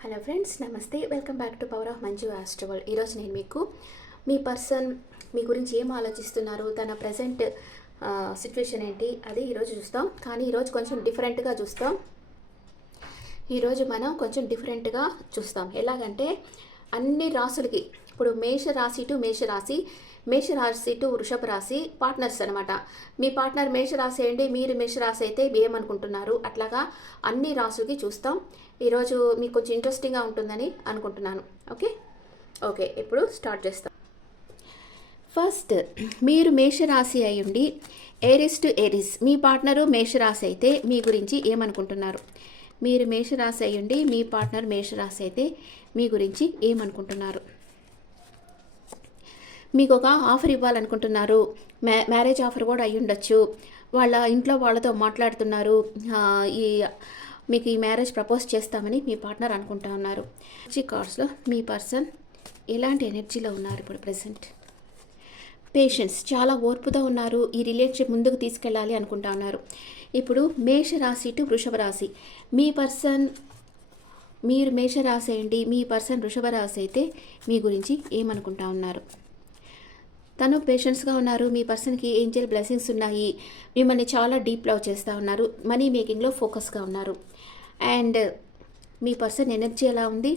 Hello friends, నమస్తే. Welcome back to power of Manju ఆస్ట్రవల్. ఈరోజు నేను మీకు మీ పర్సన్ మీ గురించి ఏం ఆలోచిస్తున్నారు, తన ప్రజెంట్ సిచ్యువేషన్ ఏంటి, అది ఈరోజు చూస్తాం. కానీ ఈరోజు కొంచెం డిఫరెంట్గా చూస్తాం. ఈరోజు మనం కొంచెం డిఫరెంట్గా చూస్తాం. ఎలాగంటే అన్ని రాసులకి, ఇప్పుడు మేషరాశి టు మేషరాశి, మేషరాశి టు వృషభ రాశి పార్ట్నర్స్ అనమాట. మీ పార్ట్నర్ మేషరాశి అయ్యండి, మీరు మేషరాశి అయితే ఏమనుకుంటున్నారు, అట్లాగా అన్ని రాసులకి చూస్తాం. ఈరోజు మీకు కొంచెం ఇంట్రెస్టింగ్గా ఉంటుందని అనుకుంటున్నాను. ఓకే, ఇప్పుడు స్టార్ట్ చేస్తాం. ఫస్ట్, మీరు మేషరాశి అయ్యుండి Aries to Aries, me partner మేషరాశి అయితే మీ గురించి ఏమనుకుంటున్నారు. మీరు మేషరాశి అయ్యుండి మీ పార్ట్నర్ మేషరాశి అయితే మీ గురించి ఏమనుకుంటున్నారు. మీకు ఒక ఆఫర్ ఇవ్వాలనుకుంటున్నారు, మ్యారేజ్ ఆఫర్ కూడా అయ్యి ఉండొచ్చు. వాళ్ళ ఇంట్లో వాళ్ళతో మాట్లాడుతున్నారు, మీకు ఈ మ్యారేజ్ ప్రపోజ్ చేస్తామని మీ పార్ట్నర్ అనుకుంటా ఉన్నారు. ఎనర్జీ కార్డ్స్లో మీ పర్సన్ ఎలాంటి ఎనర్జీలో ఉన్నారు ఇప్పుడు ప్రజెంట్. పేషెన్స్, చాలా ఓర్పుతో ఉన్నారు. ఈ రిలేషన్షిప్ ముందుకు తీసుకెళ్ళాలి అనుకుంటా ఉన్నారు. ఇప్పుడు మేషరాశి టు వృషభ రాశి, మీ పర్సన్, మీరు మేషరాశి అయ్యండి, మీ పర్సన్ వృషభ రాశి అయితే మీ గురించి ఏమనుకుంటా ఉన్నారు. తను పేషెన్స్గా ఉన్నారు. మీ పర్సన్కి ఏంజెల్ బ్లెస్సింగ్స్ ఉన్నాయి. మిమ్మల్ని చాలా డీప్ లవ్ చేస్తూ ఉన్నారు. మనీ మేకింగ్లో ఫోకస్గా ఉన్నారు. అండ్ మీ పర్సన్ ఎనర్జీ ఎలా ఉంది,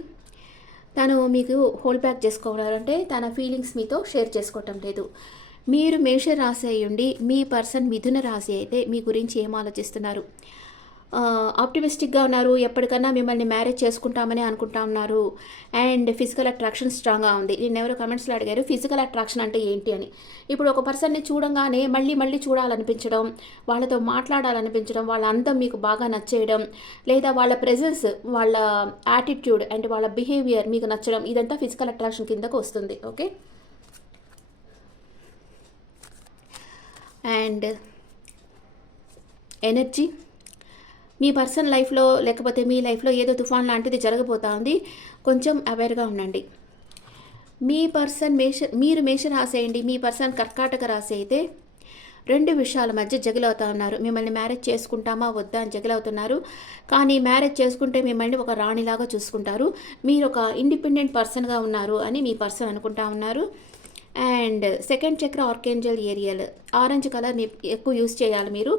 తను మీకు హోల్డ్ బ్యాక్ చేసుకోవాలంటే తన ఫీలింగ్స్ మీతో షేర్ చేసుకోవటం లేదు. మీరు మేష రాశి అయ్యుండి మీ పర్సన్ మిథున రాశి అయితే మీ గురించి ఏం ఆలోచిస్తున్నారు. ఆప్టిమిస్టిక్గా ఉన్నారు. ఎప్పటికన్నా మిమ్మల్ని మ్యారేజ్ చేసుకుంటామని అనుకుంటా ఉన్నారు. అండ్ ఫిజికల్ అట్రాక్షన్ స్ట్రాంగ్గా ఉంది. నేను ఎవరో కమెంట్స్లో అడిగారు ఫిజికల్ అట్రాక్షన్ అంటే ఏంటి అని. ఇప్పుడు ఒక పర్సన్ని చూడంగానే మళ్ళీ మళ్ళీ చూడాలనిపించడం, వాళ్ళతో మాట్లాడాలనిపించడం, వాళ్ళ అందం మీకు బాగా నచ్చేయడం, లేదా వాళ్ళ ప్రెజెన్స్, వాళ్ళ యాటిట్యూడ్ అండ్ వాళ్ళ బిహేవియర్ మీకు నచ్చడం, ఇదంతా ఫిజికల్ అట్రాక్షన్ కిందకు వస్తుంది. Okay, and energy, me person లైఫ్లో లేకపోతే మీ లైఫ్లో ఏదో తుఫాన్ లాంటిది జరగబోతా ఉంది. కొంచెం అవేర్గా ఉండండి. మీ పర్సన్ మీరు మేష రాశి అయ్యండి, మీ పర్సన్ కర్కాటక రాశి అయితే రెండు విషయాల మధ్య జగిలవుతా ఉన్నారు. మిమ్మల్ని మ్యారేజ్ చేసుకుంటామా వద్దా అని జగిలవుతున్నారు. కానీ మ్యారేజ్ చేసుకుంటే మిమ్మల్ని ఒక రాణిలాగా చూసుకుంటారు. మీరు ఒక ఇండిపెండెంట్ పర్సన్గా ఉన్నారు అని మీ పర్సన్ అనుకుంటా ఉన్నారు. అండ్ సెకండ్ చక్ర ఆర్కేంజల్ ఏరియల్, ఆరెంజ్ కలర్ని ఎక్కువ యూజ్ చేయాలి మీరు.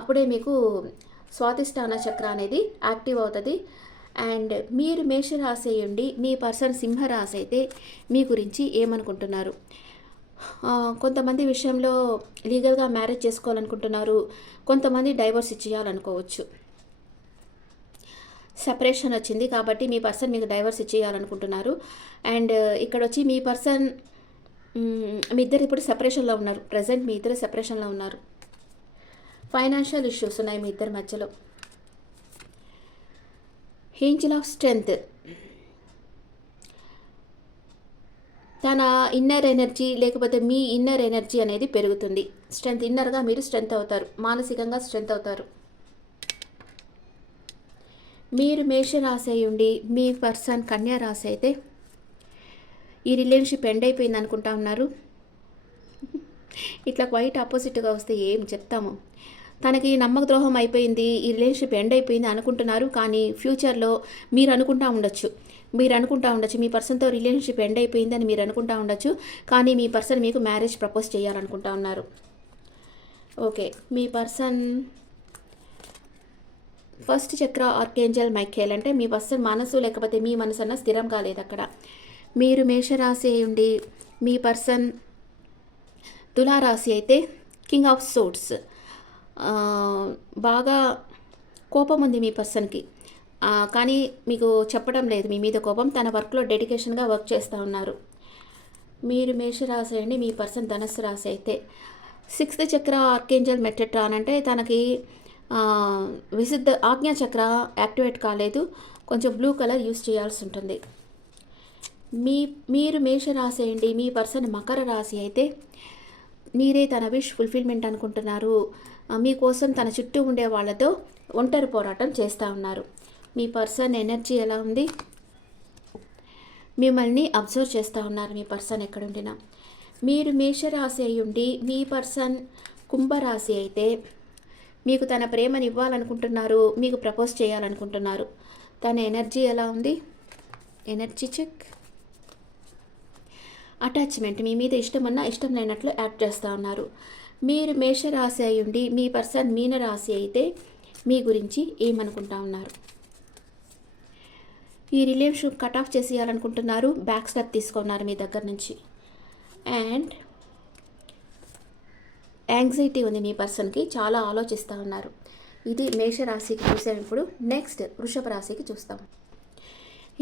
అప్పుడే మీకు స్వాతిష్టాన చక్ర అనేది యాక్టివ్ అవుతుంది. అండ్ మీరు మేషరాశి అయ్యండి, మీ పర్సన్ సింహరాశి అయితే మీ గురించి ఏమనుకుంటున్నారు. కొంతమంది విషయంలో లీగల్గా మ్యారేజ్ చేసుకోవాలనుకుంటున్నారు. కొంతమంది డైవర్స్ ఇచ్చేయాలనుకోవచ్చు. సెపరేషన్ వచ్చింది కాబట్టి మీ పర్సన్ మీకు డైవర్స్ ఇచ్చేయాలనుకుంటున్నారు. అండ్ ఇక్కడ వచ్చి మీ పర్సన్, మీ ఇద్దరు ఇప్పుడు సెపరేషన్లో ఉన్నారు. ప్రజెంట్ మీ ఇద్దరు సెపరేషన్లో ఉన్నారు. ఫైనాన్షియల్ ఇష్యూస్ ఉన్నాయి మీ ఇద్దరి మధ్యలో. ఏంజెల్ ఆఫ్ స్ట్రెంగ్త్, తన ఇన్నర్ ఎనర్జీ లేకపోతే మీ ఇన్నర్ ఎనర్జీ అనేది పెరుగుతుంది. స్ట్రెంగ్త్, ఇన్నర్గా మీరు స్ట్రెంగ్త్ అవుతారు, మానసికంగా స్ట్రెంగ్త్ అవుతారు. మీరు మేష రాశి అయి ఉండి మీ పర్సన్ కన్యా రాశి అయితే ఈ రిలేషన్షిప్ ఎండ్ అయిపోయింది అనుకుంటా ఉన్నారు. ఇట్లా క్వైట్ ఆపోజిట్గా వస్తే ఏం చెప్తాము. తనకి నమ్మక ద్రోహం అయిపోయింది, ఈ రిలేషన్షిప్ ఎండ్ అయిపోయింది అనుకుంటున్నారు. కానీ ఫ్యూచర్లో మీరు అనుకుంటా ఉండొచ్చు మీ పర్సన్తో రిలేషన్షిప్ ఎండ్ అయిపోయింది అని మీరు అనుకుంటా ఉండొచ్చు. కానీ మీ పర్సన్ మీకు మ్యారేజ్ ప్రపోజ్ చేయాలనుకుంటా ఉన్నారు. ఓకే, మీ పర్సన్ ఫస్ట్ చక్ర ఆర్కేంజల్ మైఖేల్, అంటే మీ పర్సన్ మనసు లేకపోతే మీ మనసు అన్న స్థిరం కాలేదు అక్కడ. మీరు మేషరాశి అయి ఉండి మీ పర్సన్ తులారాశి అయితే కింగ్ ఆఫ్ సోర్ట్స్, బాగా కోపం ఉంది మీ పర్సన్కి. కానీ మీకు చెప్పడం లేదు మీ మీద కోపం. తన వర్క్లో డెడికేషన్గా వర్క్ చేస్తూ ఉన్నారు. మీరు మేషరాశి అండి, మీ పర్సన్ ధనస్సు రాశి అయితే సిక్స్త్ చక్ర ఆర్కేంజల్ మెట్రట్రాన్, అంటే తనకి విశుద్ధ ఆజ్ఞా చక్ర యాక్టివేట్ కాలేదు. కొంచెం బ్లూ కలర్ యూస్ చేయాల్సి ఉంటుంది. మీరు మేషరాశి అండి, మీ పర్సన్ మకర రాశి అయితే మీరే తన విష్ ఫుల్ఫిల్మెంట్ అనుకుంటున్నారు. మీకోసం తన చుట్టూ ఉండే వాళ్ళతో ఒంటరి పోరాటం చేస్తూ ఉన్నారు. మీ పర్సన్ ఎనర్జీ ఎలా ఉంది, మిమ్మల్ని అబ్జర్వ్ చేస్తూ ఉన్నారు మీ పర్సన్ ఎక్కడుండినా. మీరు మేషరాశి అయి ఉండి మీ పర్సన్ కుంభరాశి అయితే మీకు తన ప్రేమని ఇవ్వాలనుకుంటున్నారు, మీకు ప్రపోజ్ చేయాలనుకుంటున్నారు. తన ఎనర్జీ ఎలా ఉంది? Energy check. అటాచ్మెంట్, మీ మీద ఇష్టమన్నా ఇష్టం లేనట్లు యాక్ట్ చేస్తూ ఉన్నారు. మీరు మేషరాశి అయి ఉండి మీ పర్సన్ మీనరాశి అయితే మీ గురించి ఏమనుకుంటా ఉన్నారు? ఈ రిలేషన్షిప్ కట్ ఆఫ్ చేసేయాలనుకుంటున్నారు, బ్యాక్ స్టెప్ తీసుకున్నారు మీ దగ్గర నుంచి. అండ్ యాంగ్జైటీ ఉంది మీ పర్సన్కి, చాలా ఆలోచిస్తూ ఉన్నారు. ఇది మేషరాశికి చూసాం. ఇప్పుడు నెక్స్ట్ వృషభ రాశికి చూస్తాం.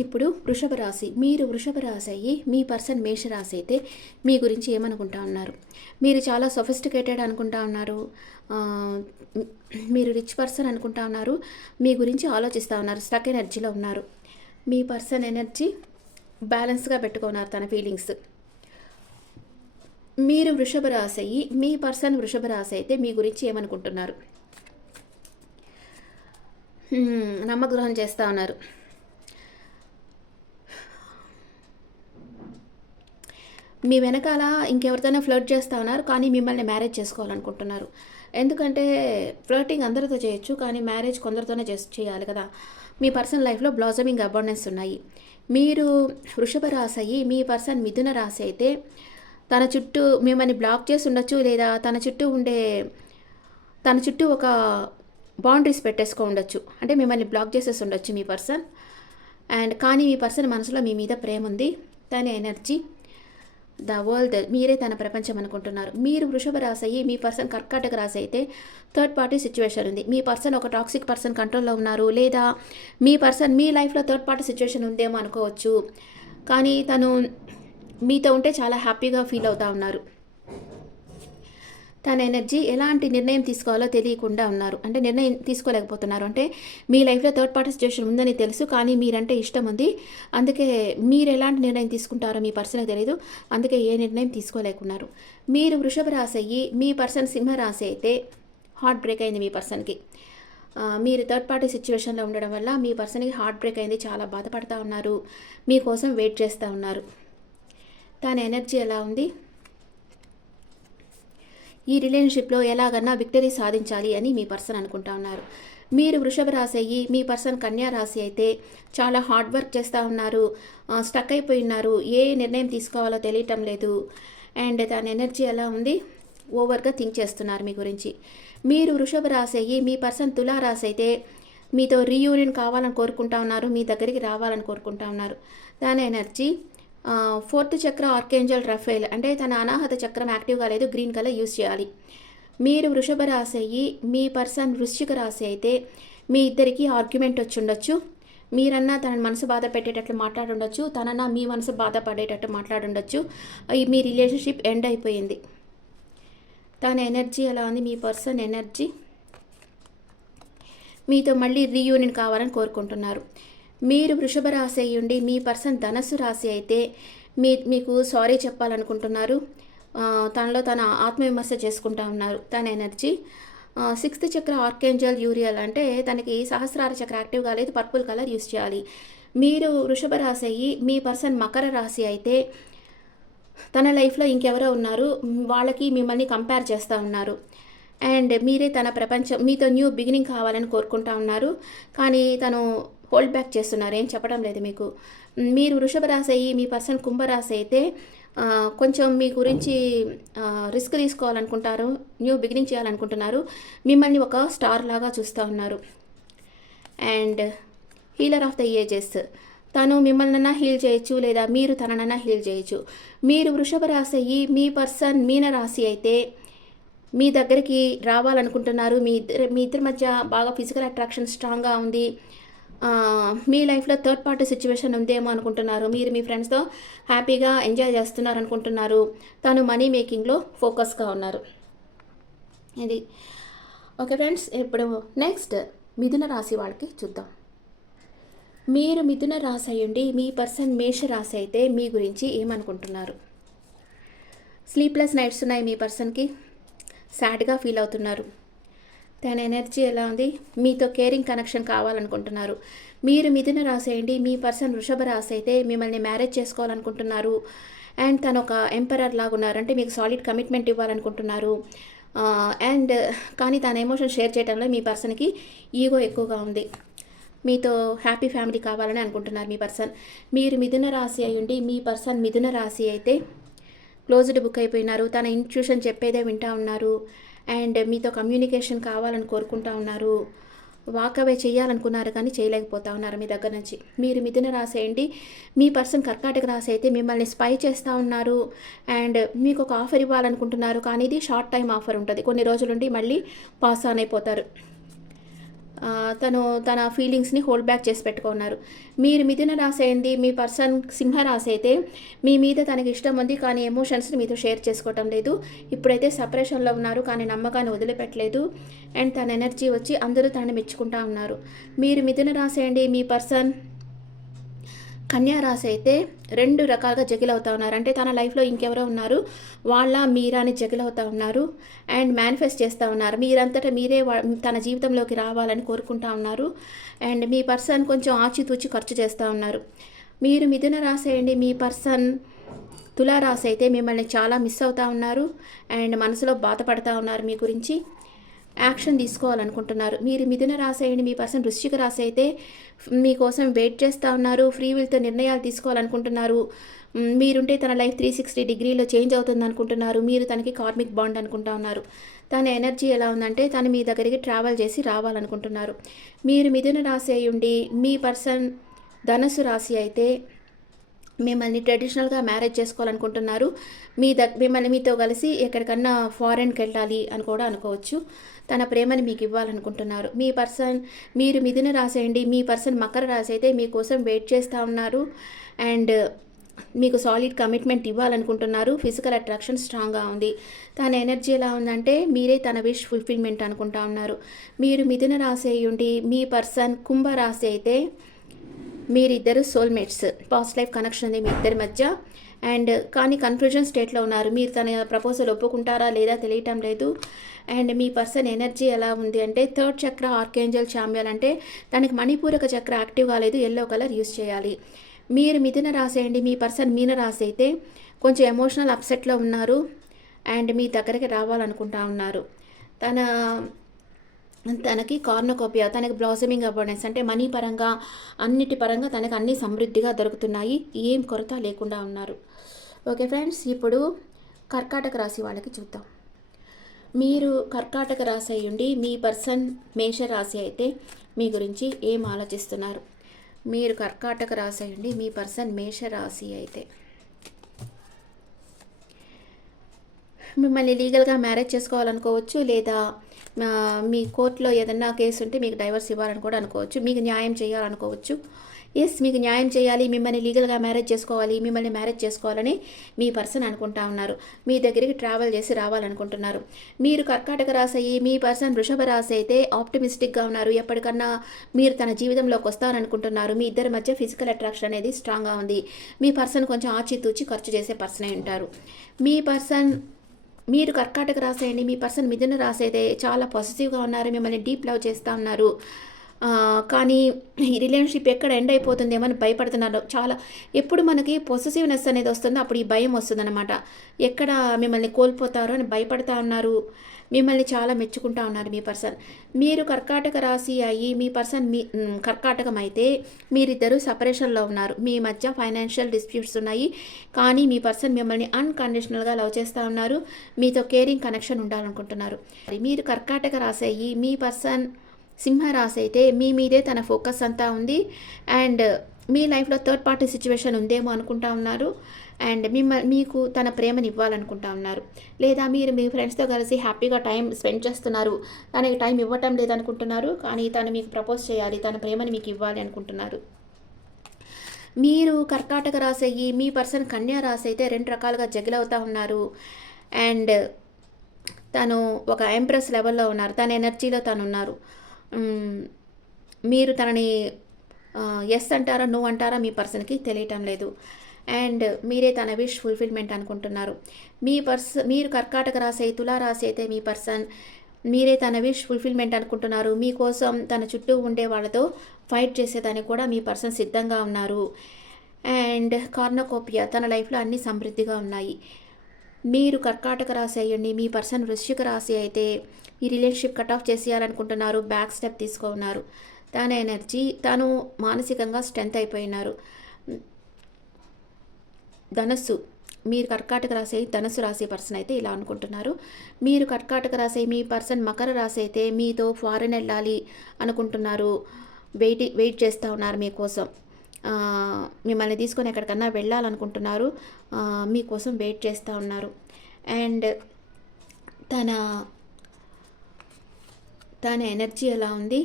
ఇప్పుడు వృషభ రాశి, మీరు వృషభ రాశి అయ్యి మీ పర్సన్ మేషరాశి అయితే మీ గురించి ఏమనుకుంటా ఉన్నారు? మీరు చాలా సొఫిస్టికేటెడ్ అనుకుంటా ఉన్నారు, మీరు రిచ్ పర్సన్ అనుకుంటా ఉన్నారు, మీ గురించి ఆలోచిస్తూ ఉన్నారు, స్టక్ ఎనర్జీలో ఉన్నారు. మీ పర్సన్ ఎనర్జీ బ్యాలెన్స్గా పెట్టుకున్నారు తన ఫీలింగ్స్. మీరు వృషభ రాశి అయ్యి మీ పర్సన్ వృషభ రాశి అయితే మీ గురించి ఏమనుకుంటున్నారు? నమ్మగ్రహం చేస్తూ ఉన్నారు. మీ వెనకాల ఇంకెవరితోనో ఫ్లర్ట్ చేస్తూ ఉన్నారు, కానీ మిమ్మల్ని మ్యారేజ్ చేసుకోవాలనుకుంటున్నారు. ఎందుకంటే ఫ్లర్టింగ్ అందరితో చేయొచ్చు, కానీ మ్యారేజ్ కొందరితోనే చేయాలి కదా. మీ పర్సన్ లైఫ్లో బ్లాజమింగ్ అబాండెన్స్ ఉన్నాయి. మీరు వృషభ రాశి అయ్యి మీ పర్సన్ మిథున రాశి అయితే తన చుట్టూ మిమ్మల్ని బ్లాక్ చేసి ఉండొచ్చు, లేదా తన చుట్టూ ఒక బౌండరీస్ పెట్టేసుకో ఉండొచ్చు. అంటే మిమ్మల్ని బ్లాక్ చేసేసి ఉండొచ్చు మీ పర్సన్. అండ్ కానీ మీ పర్సన్ మనసులో మీ మీద ప్రేమ ఉంది. తన ఎనర్జీ ద వరల్డ్, మీరే తన ప్రపంచం అనుకుంటున్నారు. మీరు వృషభ రాశి అయ్యి మీ పర్సన్ కర్కాటక రాశి అయితే థర్డ్ పార్టీ సిచ్యువేషన్ ఉంది. మీ పర్సన్ ఒక టాక్సిక్ పర్సన్ కంట్రోల్లో ఉన్నారు, లేదా మీ పర్సన్ మీ లైఫ్లో థర్డ్ పార్టీ సిచ్యువేషన్ ఉందేమో అనుకోవచ్చు. కానీ తను మీతో ఉంటే చాలా హ్యాపీగా ఫీల్ అవుతూ ఉన్నారు. తన ఎనర్జీ ఎలాంటి నిర్ణయం తీసుకోవాలో తెలియకుండా ఉన్నారు, అంటే నిర్ణయం తీసుకోలేకపోతున్నారు. అంటే మీ లైఫ్లో థర్డ్ పార్టీ సిచ్యువేషన్ ఉందని తెలుసు, కానీ మీరంటే ఇష్టం ఉంది. అందుకే మీరు ఎలాంటి నిర్ణయం తీసుకుంటారో మీ పర్సన్కి తెలియదు, అందుకే ఏ నిర్ణయం తీసుకోలేకున్నారు. మీరు వృషభ రాశి అయ్యి మీ పర్సన్ సింహరాశి అయితే హార్ట్ బ్రేక్ అయింది మీ పర్సన్కి. మీరు థర్డ్ పార్టీ సిచ్యువేషన్లో ఉండడం వల్ల మీ పర్సన్కి హార్ట్ బ్రేక్ అయింది, చాలా బాధపడుతూ ఉన్నారు, మీకోసం వెయిట్ చేస్తూ ఉన్నారు. తన ఎనర్జీ ఎలా ఉంది? ఈ రిలేషన్షిప్లో ఎలాగన్నా విక్టరీ సాధించాలి అని మీ పర్సన్ అనుకుంటా ఉన్నారు. మీరు వృషభ రాశి అయ్యి మీ పర్సన్ కన్యా రాశి అయితే చాలా హార్డ్ వర్క్ చేస్తూ ఉన్నారు, స్టక్ అయిపోయి ఉన్నారు, ఏ నిర్ణయం తీసుకోవాలో తెలియటం లేదు. అండ్ తన ఎనర్జీ ఎలా ఉంది? ఓవర్గా థింక్ చేస్తున్నారు మీ గురించి. మీరు వృషభ రాశి అయ్యి మీ పర్సన్ తులా రాశి అయితే మీతో రీయూనియన్ కావాలని కోరుకుంటా ఉన్నారు, మీ దగ్గరికి రావాలని కోరుకుంటా ఉన్నారు. దాని ఎనర్జీ ఫోర్త్ చక్ర ఆర్కేంజల్ రఫేల్, అంటే తన అనాహత చక్రం యాక్టివ్గా లేదు, గ్రీన్ కలర్ యూజ్ చేయాలి. మీరు వృషభ రాశి అయ్యి మీ పర్సన్ వృశ్చిక రాశి అయితే మీ ఇద్దరికి ఆర్గ్యుమెంట్ వచ్చి ఉండొచ్చు. మీరన్నా తన మనసు బాధ పెట్టేటట్లు మాట్లాడుండొచ్చు, తనన్నా మీ మనసు బాధపడేటట్టు మాట్లాడుండొచ్చు. మీ రిలేషన్షిప్ ఎండ్ అయిపోయింది. తన ఎనర్జీ ఎలా ఉంది? మీ పర్సన్ ఎనర్జీ మీతో మళ్ళీ రీయూనియన్ కావాలని కోరుకుంటున్నారు. మీరు వృషభ రాశి అయ్యుండి మీ పర్సన్ ధనస్సు రాశి అయితే మీకు సారీ చెప్పాలనుకుంటున్నారు, తనలో తన ఆత్మవిమర్శ చేసుకుంటా ఉన్నారు. తన ఎనర్జీ సిక్స్త్ చక్ర ఆర్కేంజల్ యూరియల్, అంటే తనకి సహస్రార చక్ర యాక్టివ్ కాలేదు, పర్పుల్ కలర్ యూస్ చేయాలి. మీరు వృషభ రాశి అయ్యి మీ పర్సన్ మకర రాశి అయితే తన లైఫ్లో ఇంకెవరో ఉన్నారు, వాళ్ళకి మిమ్మల్ని కంపేర్ చేస్తూ ఉన్నారు. అండ్ మీరే తన ప్రపంచం, మీతో న్యూ బిగినింగ్ కావాలని కోరుకుంటా ఉన్నారు, కానీ తను హోల్డ్ బ్యాక్ చేస్తున్నారు, ఏం చెప్పడం లేదు మీకు. మీరు వృషభ రాశి అయ్యి మీ పర్సన్ కుంభరాశి అయితే కొంచెం మీ గురించి రిస్క్ తీసుకోవాలనుకుంటారు, న్యూ బిగినింగ్ చేయాలనుకుంటున్నారు, మిమ్మల్ని ఒక స్టార్ లాగా చూస్తూ ఉన్నారు. And healer of the ages, తను మిమ్మల్నన్నా హీల్ చేయొచ్చు, లేదా మీరు తననన్నా హీల్ చేయొచ్చు. మీరు వృషభ రాశి అయ్యి మీ పర్సన్ మీన రాశి అయితే మీ దగ్గరికి రావాలనుకుంటున్నారు, మీ ఇద్దరి మధ్య బాగా ఫిజికల్ అట్రాక్షన్ స్ట్రాంగ్గా ఉంది, మీ లైఫ్లో థర్డ్ పార్టీ సిచ్యువేషన్ ఉందేమో అనుకుంటున్నారు, మీరు మీ ఫ్రెండ్స్తో హ్యాపీగా ఎంజాయ్ చేస్తున్నారు అనుకుంటున్నారు, తను మనీ మేకింగ్లో ఫోకస్గా ఉన్నారు. ఇది ఓకే ఫ్రెండ్స్. ఇప్పుడు నెక్స్ట్ మిథున రాశి వాళ్ళకి చూద్దాం. మీరు మిథున రాశి అయ్యండి మీ పర్సన్ మేష రాశి అయితే మీ గురించి ఏమనుకుంటున్నారు? స్లీప్లెస్ నైట్స్ ఉన్నాయి మీ పర్సన్కి, సాడ్గా ఫీల్ అవుతున్నారు. తన ఎనర్జీ ఎలా ఉంది? మీతో కేరింగ్ కనెక్షన్ కావాలనుకుంటున్నారు. మీరు మిథున రాసేయండి, మీ పర్సన్ వృషభ రాశి అయితే మిమ్మల్ని మ్యారేజ్ చేసుకోవాలనుకుంటున్నారు. అండ్ తను ఒక ఎంపరర్ లాగా ఉన్నారు, అంటే మీకు సాలిడ్ కమిట్మెంట్ ఇవ్వాలనుకుంటున్నారు. అండ్ కానీ తన ఎమోషన్ షేర్ చేయడంలో మీ పర్సన్కి ఈగో ఎక్కువగా ఉంది. మీతో హ్యాపీ ఫ్యామిలీ కావాలని అనుకుంటున్నారు మీ పర్సన్. మీరు మిథున రాశి అయ్యుండి మీ పర్సన్ మిథున రాశి అయితే క్లోజ్డ్ బుక్ అయిపోయినారు. తన ఇన్‌ట్యూషన్ చెప్పేదే వింటా ఉన్నారు. అండ్ మీతో కమ్యూనికేషన్ కావాలని కోరుకుంటా ఉన్నారు. వాకవే చేయాలనుకున్నారు కానీ చేయలేకపోతా ఉన్నారు మీ దగ్గర నుంచి. మీరు మిథున రాశి అయ్యుండి మీ పర్సన్ కర్కాటక రాశి అయితే మిమ్మల్ని స్పై చేస్తూ ఉన్నారు. అండ్ మీకు ఒక ఆఫర్ ఇవ్వాలనుకుంటున్నారు కానీ ఇది షార్ట్ టైం ఆఫర్ ఉంటుంది. కొన్ని రోజులుండి మళ్ళీ పాస్ ఆన్ అయిపోతారు. తను తన ఫీలింగ్స్ని హోల్డ్ బ్యాక్ చేసి పెట్టుకున్నారు. మీరు మిథున రాశి అయింది మీ పర్సన్ సింహ రాశి అయితే మీ మీద తనకి ఇష్టం ఉంది కానీ ఎమోషన్స్ని మీతో షేర్ చేసుకోవటం లేదు. ఇప్పుడైతే సపరేషన్లో ఉన్నారు కానీ నమ్మకాన్ని వదిలిపెట్టలేదు. అండ్ తన ఎనర్జీ వచ్చి అందరూ తనని మెచ్చుకుంటా ఉన్నారు. మీరు మిథున రాశి అయింది మీ పర్సన్ కన్యా రాశి అయితే 2 రకాలుగా జగిల్ అవుతా ఉన్నారు. అంటే తన లైఫ్లో ఇంకెవరో ఉన్నారు, వాళ్ళ మీరాని జగిల్ అవుతా ఉన్నారు. అండ్ మేనిఫెస్ట్ చేస్తూ ఉన్నారు. మీరంతటా మీరే తన జీవితంలోకి రావాలని కోరుకుంటా ఉన్నారు. అండ్ మీ పర్సన్ కొంచెం ఆచితూచి ఖర్చు చేస్తూ ఉన్నారు. మీరు మిథున రాశి అండి మీ పర్సన్ తులారాశి అయితే మిమ్మల్ని చాలా మిస్ అవుతూ ఉన్నారు. అండ్ మనసులో బాధపడతా ఉన్నారు. మీ గురించి యాక్షన్ తీసుకోవాలనుకుంటున్నారు. మీరు మిథున రాశి అయ్యండి మీ పర్సన్ వృశ్చిక రాశి అయితే మీకోసం వెయిట్ చేస్తూ ఉన్నారు. ఫ్రీ విల్తో నిర్ణయాలు తీసుకోవాలనుకుంటున్నారు. మీరుంటే తన లైఫ్ 360 డిగ్రీలో చేంజ్ అవుతుంది అనుకుంటున్నారు. మీరు తనకి కార్మిక్ బాండ్ అనుకుంటా ఉన్నారు. తన ఎనర్జీ ఎలా ఉందంటే తను మీ దగ్గరికి ట్రావెల్ చేసి రావాలనుకుంటున్నారు. మీరు మిథున రాశి అయ్యుండి మీ పర్సన్ ధనుసు రాశి అయితే మిమ్మల్ని ట్రెడిషనల్గా మ్యారేజ్ చేసుకోవాలనుకుంటున్నారు. మిమ్మల్ని మీతో కలిసి ఎక్కడికన్నా ఫారెన్కి వెళ్ళాలి అని కూడా అనుకోవచ్చు. తన ప్రేమని మీకు ఇవ్వాలనుకుంటున్నారు. మీ పర్సన్ మీరు మిథున రాశి అయ్యండి మీ పర్సన్ మకర రాశి అయితే మీకోసం వెయిట్ చేస్తూ ఉన్నారు. అండ్ మీకు సాలిడ్ కమిట్మెంట్ ఇవ్వాలనుకుంటున్నారు. ఫిజికల్ అట్రాక్షన్ స్ట్రాంగ్గా ఉంది. తన ఎనర్జీ ఎలా ఉందంటే మీరే తన విష్ ఫుల్ఫిల్మెంట్ అనుకుంటా ఉన్నారు. మీరు మిథున రాశి అయ్యుండి మీ పర్సన్ కుంభ రాశి అయితే మీరిద్దరు సోల్మేట్స్. పాస్ట్ లైఫ్ కనెక్షన్ ఉంది మీ ఇద్దరి మధ్య. అండ్ కానీ కన్ఫ్యూజన్ స్టేట్లో ఉన్నారు. మీరు తన ప్రపోజల్ ఒప్పుకుంటారా లేదా తెలియటం లేదు. అండ్ మీ పర్సన్ ఎనర్జీ ఎలా ఉంది అంటే 3rd చక్ర ఆర్కేంజల్ చాంబియన్ అంటే తనకి మణిపూరక చక్ర యాక్టివ్ కాలేదు. ఎల్లో కలర్ యూస్ చేయాలి. మీరు మిథున రాశి అండి మీ పర్సన్ మీన రాశి అయితే కొంచెం ఎమోషనల్ అప్సెట్లో ఉన్నారు. అండ్ మీ దగ్గరికి రావాలనుకుంటా ఉన్నారు. తనకి కార్నకోపియా తనకి బ్లాసమింగ్ అవార్డెన్స్ అంటే మనీ పరంగా అన్నిటి పరంగా తనకు అన్ని సమృద్ధిగా దొరుకుతున్నాయి. ఏం కొరత లేకుండా ఉన్నారు. ఓకే ఫ్రెండ్స్, ఇప్పుడు కర్కాటక రాశి వాళ్ళకి చూద్దాం. మీరు కర్కాటక రాశి అయ్యుండి మీ పర్సన్ మేష రాశి అయితే మీ గురించి ఏం ఆలోచిస్తున్నారు. మీరు కర్కాటక రాశి అయ్యుండి మీ పర్సన్ మేష రాశి అయితే మిమ్మల్ని లీగల్గా మ్యారేజ్ చేసుకోవాలనుకోవచ్చు. లేదా మీ కోర్టులో ఏదన్నా కేసు ఉంటే మీకు డైవర్స్ ఇవ్వాలని కూడా అనుకోవచ్చు. మీకు న్యాయం చేయాలనుకోవచ్చు. మీకు న్యాయం చేయాలి, మిమ్మల్ని లీగల్గా మ్యారేజ్ చేసుకోవాలి, మిమ్మల్ని మ్యారేజ్ చేసుకోవాలని మీ పర్సన్ అనుకుంటా ఉన్నారు. మీ దగ్గరికి ట్రావెల్ చేసి రావాలనుకుంటున్నారు. మీరు కర్కాటక రాశి అయ్యి మీ పర్సన్ వృషభ రాశి అయితే ఆప్టిమిస్టిక్గా ఉన్నారు. ఎప్పటికన్నా మీరు తన జీవితంలోకి వస్తారనుకుంటున్నారు. మీ ఇద్దరి మధ్య ఫిజికల్ అట్రాక్షన్ అనేది స్ట్రాంగ్గా ఉంది. మీ పర్సన్ కొంచెం ఆచితూచి ఖర్చు చేసే పర్సన్ అయి ఉంటారు. మీరు కర్కాటక రాశి అండి మీ పర్సన్ మిథున రాశి అయితే చాలా పాజిటివ్గా ఉన్నారు. మిమ్మల్ని డీప్ లవ్ చేస్తూ ఉన్నారు. కానీ ఈ రిలేషన్షిప్ ఎక్కడ ఎండ్ అయిపోతుందేమో అని భయపడుతున్నారు. ఎప్పుడు మనకి పొసెసివ్నెస్ అనేది వస్తుందో అప్పుడు ఈ భయం వస్తుందన్నమాట. ఎక్కడ మిమ్మల్ని కోల్పోతారో అని భయపడతా ఉన్నారు. మిమ్మల్ని చాలా మెచ్చుకుంటా ఉన్నారు మీ పర్సన్. మీరు కర్కాటక రాశి అయ్యి మీ పర్సన్ కర్కాటకం అయితే మీరిద్దరూ సపరేషన్లో ఉన్నారు. మీ మధ్య ఫైనాన్షియల్ డిస్ప్యూట్స్ ఉన్నాయి. కానీ మీ పర్సన్ మిమ్మల్ని అన్కండిషనల్గా లవ్ చేస్తూ ఉన్నారు. మీతో కేరింగ్ కనెక్షన్ ఉండాలనుకుంటున్నారు. మీరు కర్కాటక రాశి అయ్యి మీ పర్సన్ సింహరాశి అయితే మీ మీదే తన ఫోకస్ అంతా ఉంది. అండ్ మీ లైఫ్లో 3rd పార్టీ సిచ్యువేషన్ ఉందేమో అనుకుంటా ఉన్నారు. అండ్ మీకు తన ప్రేమని ఇవ్వాలనుకుంటా ఉన్నారు. లేదా మీరు మీ ఫ్రెండ్స్తో కలిసి హ్యాపీగా టైం స్పెండ్ చేస్తున్నారు. తనకి టైం ఇవ్వటం లేదనుకుంటున్నారు. కానీ తను మీకు ప్రపోజ్ చేయాలి, తన ప్రేమని మీకు ఇవ్వాలి అనుకుంటున్నారు. మీరు కర్కాటక రాశి అయ్యి మీ పర్సన్ కన్యా రాశి అయితే 2 రకాలుగా జగిల్ అవుతూ ఉన్నారు. అండ్ తను ఒక ఎంప్రెస్ లెవెల్లో ఉన్నారు. తన ఎనర్జీలో తను ఉన్నారు. మీరు తనని ఎస్ అంటారా నో అంటారా మీ పర్సన్కి తెలియటం లేదు. అండ్ మీరే తన విష్ ఫుల్ఫిల్మెంట్ అనుకుంటున్నారు. మీరు కర్కాటక రాశి తులారాశి అయితే మీ పర్సన్ మీరే తన విష్ ఫుల్ఫిల్మెంట్ అనుకుంటున్నారు. మీకోసం తన చుట్టూ ఉండే వాళ్ళతో ఫైట్ చేసేదానికి కూడా మీ పర్సన్ సిద్ధంగా ఉన్నారు. అండ్ కార్నకోపియా తన లైఫ్లో అన్ని సమృద్ధిగా ఉన్నాయి. మీరు కర్కాటక రాశి అయ్యండి మీ పర్సన్ వృశ్చిక రాశి అయితే ఈ రిలేషన్షిప్ కట్ ఆఫ్ చేసేయాలనుకుంటున్నారు. బ్యాక్ స్టెప్ తీసుకున్నారు. తన ఎనర్జీ తను మానసికంగా స్ట్రెంత్ అయిపోయినారు. ధనస్సు, మీరు కర్కాటక రాశి ధనస్సు రాశి పర్సన్ అయితే ఇలా అనుకుంటున్నారు. మీరు కర్కాటక రాశి మీ పర్సన్ మకర రాశి అయితే మీతో ఫారెన్ వెళ్ళాలి అనుకుంటున్నారు. వెయిట్ చేస్తూ ఉన్నారు మీకోసం. మిమ్మల్ని తీసుకొని ఎక్కడికన్నా వెళ్ళాలనుకుంటున్నారు. మీకోసం వెయిట్ చేస్తూ ఉన్నారు. అండ్ తన తన ఎనర్జీ ఎలా ఉంది,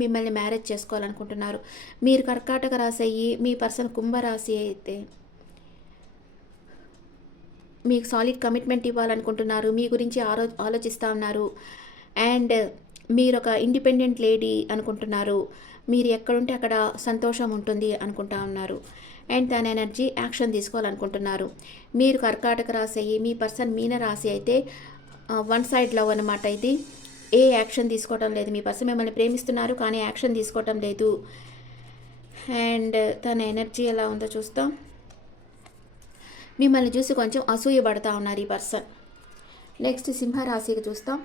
మిమ్మల్ని మ్యారేజ్ చేసుకోవాలనుకుంటున్నారు. మీరు కర్కాటక రాశి అయ్యి మీ పర్సన్ కుంభరాశి అయితే మీకు సాలిడ్ కమిట్మెంట్ ఇవ్వాలనుకుంటున్నారు. మీ గురించి ఆలోచిస్తూ ఉన్నారు. అండ్ మీరు ఒక ఇండిపెండెంట్ లేడీ అనుకుంటున్నారు. మీరు ఎక్కడుంటే అక్కడ సంతోషం ఉంటుంది అనుకుంటా ఉన్నారు. అండ్ తన ఎనర్జీ యాక్షన్ తీసుకోవాలనుకుంటున్నారు. మీరు కర్కాటక రాశి అయ్యి మీ పర్సన్ మీన రాశి అయితే వన్ సైడ్ లవ్ అనమాట. ఇది ఏ యాక్షన్ తీసుకోవటం లేదు. మీ పర్సన్ మిమ్మల్ని ప్రేమిస్తున్నారు కానీ యాక్షన్ తీసుకోవటం లేదు. అండ్ తన ఎనర్జీ ఎలా ఉందో చూస్తాం. మిమ్మల్ని చూసి కొంచెం అసూయ పడతా ఉన్నారు ఈ పర్సన్. నెక్స్ట్ సింహరాశికి చూస్తాం.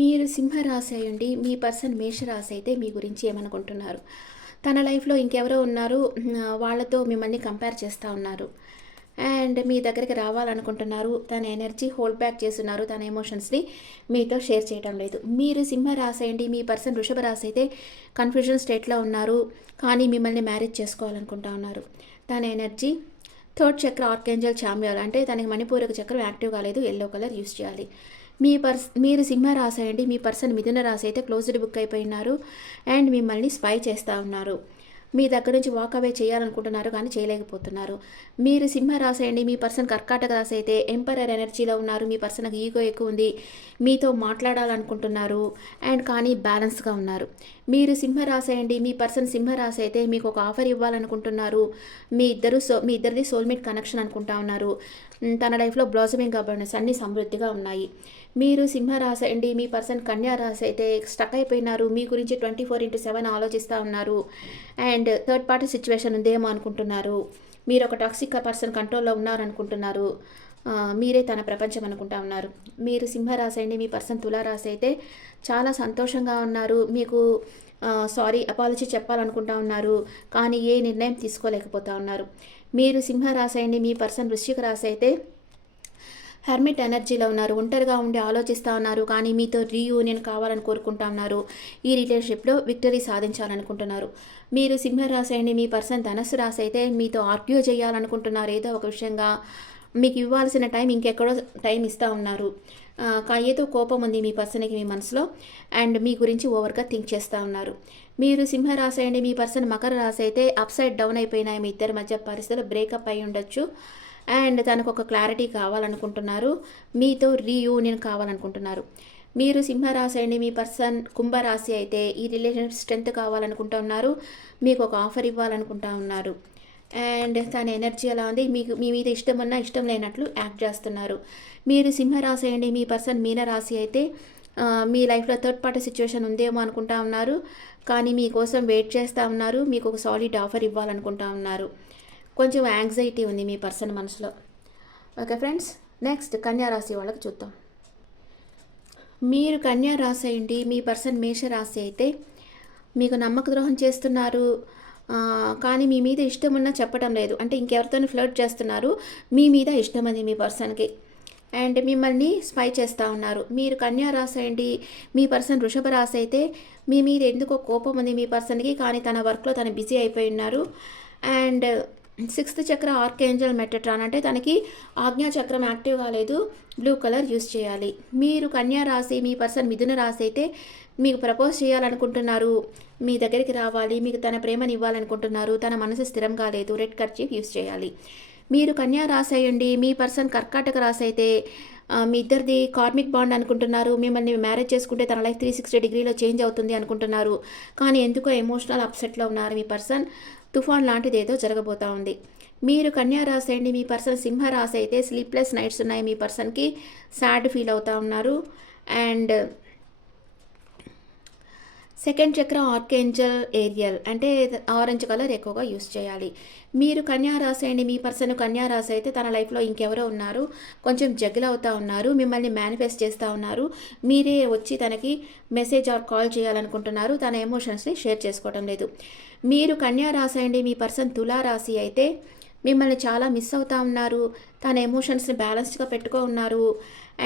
మీరు సింహరాశి అయ్యండి మీ పర్సన్ మేషరాశి అయితే మీ గురించి ఏమనుకుంటున్నారు. తన లైఫ్లో ఇంకెవరో ఉన్నారు, వాళ్ళతో మిమ్మల్ని కంపేర్ చేస్తూ ఉన్నారు. అండ్ మీ దగ్గరికి రావాలనుకుంటున్నారు. తన ఎనర్జీ హోల్డ్ బ్యాక్ చేస్తున్నారు. తన ఎమోషన్స్ని మీతో షేర్ చేయడం లేదు. మీరు సింహరాశి అయ్యండి మీ పర్సన్ వృషభ రాశి అయితే కన్ఫ్యూజన్ స్టేట్లో ఉన్నారు కానీ మిమ్మల్ని మ్యారేజ్ చేసుకోవాలనుకుంటా ఉన్నారు. తన ఎనర్జీ థర్డ్ చక్ర ఆర్కేంజల్ చామ్యాల్, అంటే తనకి మణిపూరక చక్రం యాక్టివ్ కాలేదు. ఎల్లో కలర్ యూస్ చేయాలి. మీరు సింహ రాశి అయ్యండి మీ పర్సన్ మిథున రాశి అయితే క్లోజ్డ్ బుక్ అయిపోయినారు. అండ్ మిమ్మల్ని స్పై చేస్తూ ఉన్నారు. మీ దగ్గర నుంచి వాక్ అవే చేయాలనుకుంటున్నారు కానీ చేయలేకపోతున్నారు. మీరు సింహ రాశి అయ్యండి మీ పర్సన్ కర్కాటక రాశి అయితే ఎంపరర్ ఎనర్జీలో ఉన్నారు. మీ పర్సన్కి ఈగో ఎక్కువ ఉంది. మీతో మాట్లాడాలనుకుంటున్నారు అండ్ కానీ బ్యాలెన్స్గా ఉన్నారు. మీరు సింహరాశి అయ్యండి మీ పర్సన్ సింహరాశి అయితే మీకు ఒక ఆఫర్ ఇవ్వాలనుకుంటున్నారు. మీ ఇద్దరిది సోల్మేట్ కనెక్షన్ అనుకుంటా ఉన్నారు. తన లైఫ్లో బ్లాసమింగ్ అబౌండెన్స్ అన్ని సమృద్ధిగా ఉన్నాయి. మీరు సింహరాశి అండి మీ పర్సన్ కన్యా రాశి అయితే స్టక్ అయిపోయినారు. మీ గురించి 24/7 ఆలోచిస్తూ ఉన్నారు. అండ్ థర్డ్ పార్టీ సిచ్యువేషన్ ఉందేమో అనుకుంటున్నారు. మీరు ఒక టాక్సిక్ పర్సన్ కంట్రోల్లో ఉన్నారనుకుంటున్నారు. మీరే తన ప్రపంచం అనుకుంటా ఉన్నారు. మీరు సింహరాశి అండి మీ పర్సన్ తులారాశి అయితే చాలా సంతోషంగా ఉన్నారు. మీకు అపాలజీ చెప్పాలనుకుంటా ఉన్నారు కానీ ఏ నిర్ణయం తీసుకోలేకపోతా ఉన్నారు. మీరు సింహరాశి అండి మీ పర్సన్ వృశ్చిక రాశి అయితే హెర్మిట్ ఎనర్జీలో ఉన్నారు. ఒంటరిగా ఉండి ఆలోచిస్తూ ఉన్నారు కానీ మీతో రీయూనియన్ కావాలని కోరుకుంటా ఉన్నారు. ఈ రిలేషన్షిప్లో విక్టరీ సాధించాలనుకుంటున్నారు. మీరు సింహరాశి అండి మీ పర్సన్ ధనస్సు రాశి అయితే మీతో ఆర్గ్యూ చేయాలనుకుంటున్నారు. ఏదో ఒక విషయంగా మీకు ఇవ్వాల్సిన టైం ఇంకెక్కడో టైం ఇస్తూ ఉన్నారు. ఏదో కోపం ఉంది మీ పర్సన్కి మీ మనసులో అండ్ మీ గురించి ఓవర్గా థింక్ చేస్తూ ఉన్నారు. మీరు సింహరాశి అండి మీ పర్సన్ మకర రాశి అయితే అప్సైడ్ డౌన్ అయిపోయినాయి. మీ ఇద్దరి మధ్య పరిస్థితులు బ్రేకప్ అయి ఉండొచ్చు. అండ్ తనకు ఒక క్లారిటీ కావాలనుకుంటున్నారు. మీతో రీయూనియన్ కావాలనుకుంటున్నారు. మీరు సింహరాశి అండి మీ పర్సన్ కుంభరాశి అయితే ఈ రిలేషన్షిప్ స్ట్రెంత్ కావాలనుకుంటూ ఉన్నారు. మీకు ఒక ఆఫర్ ఇవ్వాలనుకుంటా ఉన్నారు. అండ్ తన ఎనర్జీ ఎలా ఉంది, మీ మీద ఇష్టం ఉన్నా ఇష్టం లేనట్లు యాక్ట్ చేస్తున్నారు. మీరు సింహరాశి అండి మీ పర్సన్ మీనరాశి అయితే మీ లైఫ్లో థర్డ్ పార్టీ సిచ్యువేషన్ ఉందేమో అనుకుంటా ఉన్నారు కానీ మీకోసం వెయిట్ చేస్తూ ఉన్నారు. మీకు ఒక సాలిడ్ ఆఫర్ ఇవ్వాలనుకుంటా ఉన్నారు. కొంచెం యాంగ్జైటీ ఉంది మీ పర్సన్ మనసులో. ఓకే ఫ్రెండ్స్, నెక్స్ట్ కన్యా రాశి వాళ్ళకి చూద్దాం. మీరు కన్యా రాశి అయ్యండి మీ పర్సన్ మేషరాశి అయితే మీకు నమ్మక ద్రోహం చేస్తున్నారు కానీ మీ మీద ఇష్టం ఉన్నా చెప్పడం లేదు. అంటే ఇంకెవరితోనూ ఫ్లర్ట్ చేస్తున్నారు. మీ మీద ఇష్టం అది మీ పర్సన్కి అండ్ మిమ్మల్ని స్పై చేస్తూ ఉన్నారు. మీరు కన్యా రాశి అయ్యండి మీ పర్సన్ వృషభ రాశి అయితే మీ మీద ఎందుకో కోపం ఉంది మీ పర్సన్కి కానీ తన వర్క్లో తను బిజీ అయిపోయి ఉన్నారు. అండ్ 6th చక్ర ఆర్కేంజల్ మెటట్రాన్, అంటే తనకి ఆజ్ఞా చక్రం యాక్టివ్ కాలేదు. బ్లూ కలర్ యూస్ చేయాలి. మీరు కన్యా రాశి మీ పర్సన్ మిథున రాశి అయితే మీకు ప్రపోజ్ చేయాలనుకుంటున్నారు. మీ దగ్గరికి రావాలి, మీకు తన ప్రేమని ఇవ్వాలనుకుంటున్నారు. తన మనసు స్థిరం కాలేదు. రెడ్ కర్చీఫ్ యూస్ చేయాలి. మీరు కన్యా రాశి అయ్యండి మీ పర్సన్ కర్కాటక రాశి అయితే మీ ఇద్దరిది కార్మిక్ బాండ్ అనుకుంటున్నారు. మిమ్మల్ని మ్యారేజ్ చేసుకుంటే తన లైఫ్ 360 డిగ్రీలో చేంజ్ అవుతుంది అనుకుంటున్నారు కానీ ఎందుకో ఎమోషనల్ అప్సెట్లో ఉన్నారు మీ పర్సన్. తుఫాన్ లాంటిది ఏదో జరగబోతూ ఉంది. మీరు కన్యా రాశి అండి మీ పర్సన్ సింహ రాశి అయితే స్లీప్లెస్ నైట్స్ ఉన్నాయి మీ పర్సన్కి. సాడ్ ఫీల్ అవుతూ ఉన్నారు. అండ్ సెకండ్ చక్ర ఆర్కేంజల్ ఏరియల్ అంటే ఆరెంజ్ కలర్ ఎక్కువగా యూస్ చేయాలి. మీరు కన్యా రాశి అండి. మీ పర్సన్ కన్యా రాశి అయితే తన లైఫ్లో ఇంకెవరో ఉన్నారు, కొంచెం జగిల్ అవుతా ఉన్నారు, మిమ్మల్ని మేనిఫెస్ట్ చేస్తూ ఉన్నారు. మీరే వచ్చి తనకి మెసేజ్ ఆర్ కాల్ చేయాలనుకుంటున్నారు. తన ఎమోషన్స్ని షేర్ చేసుకోవడం లేదు. మీరు కన్యా రాశి అండి. మీ పర్సన్ తులా రాశి అయితే మిమ్మల్ని చాలా మిస్ అవుతా ఉన్నారు. తన ఎమోషన్స్ని బ్యాలెన్స్డ్గా పెట్టుకో ఉన్నారు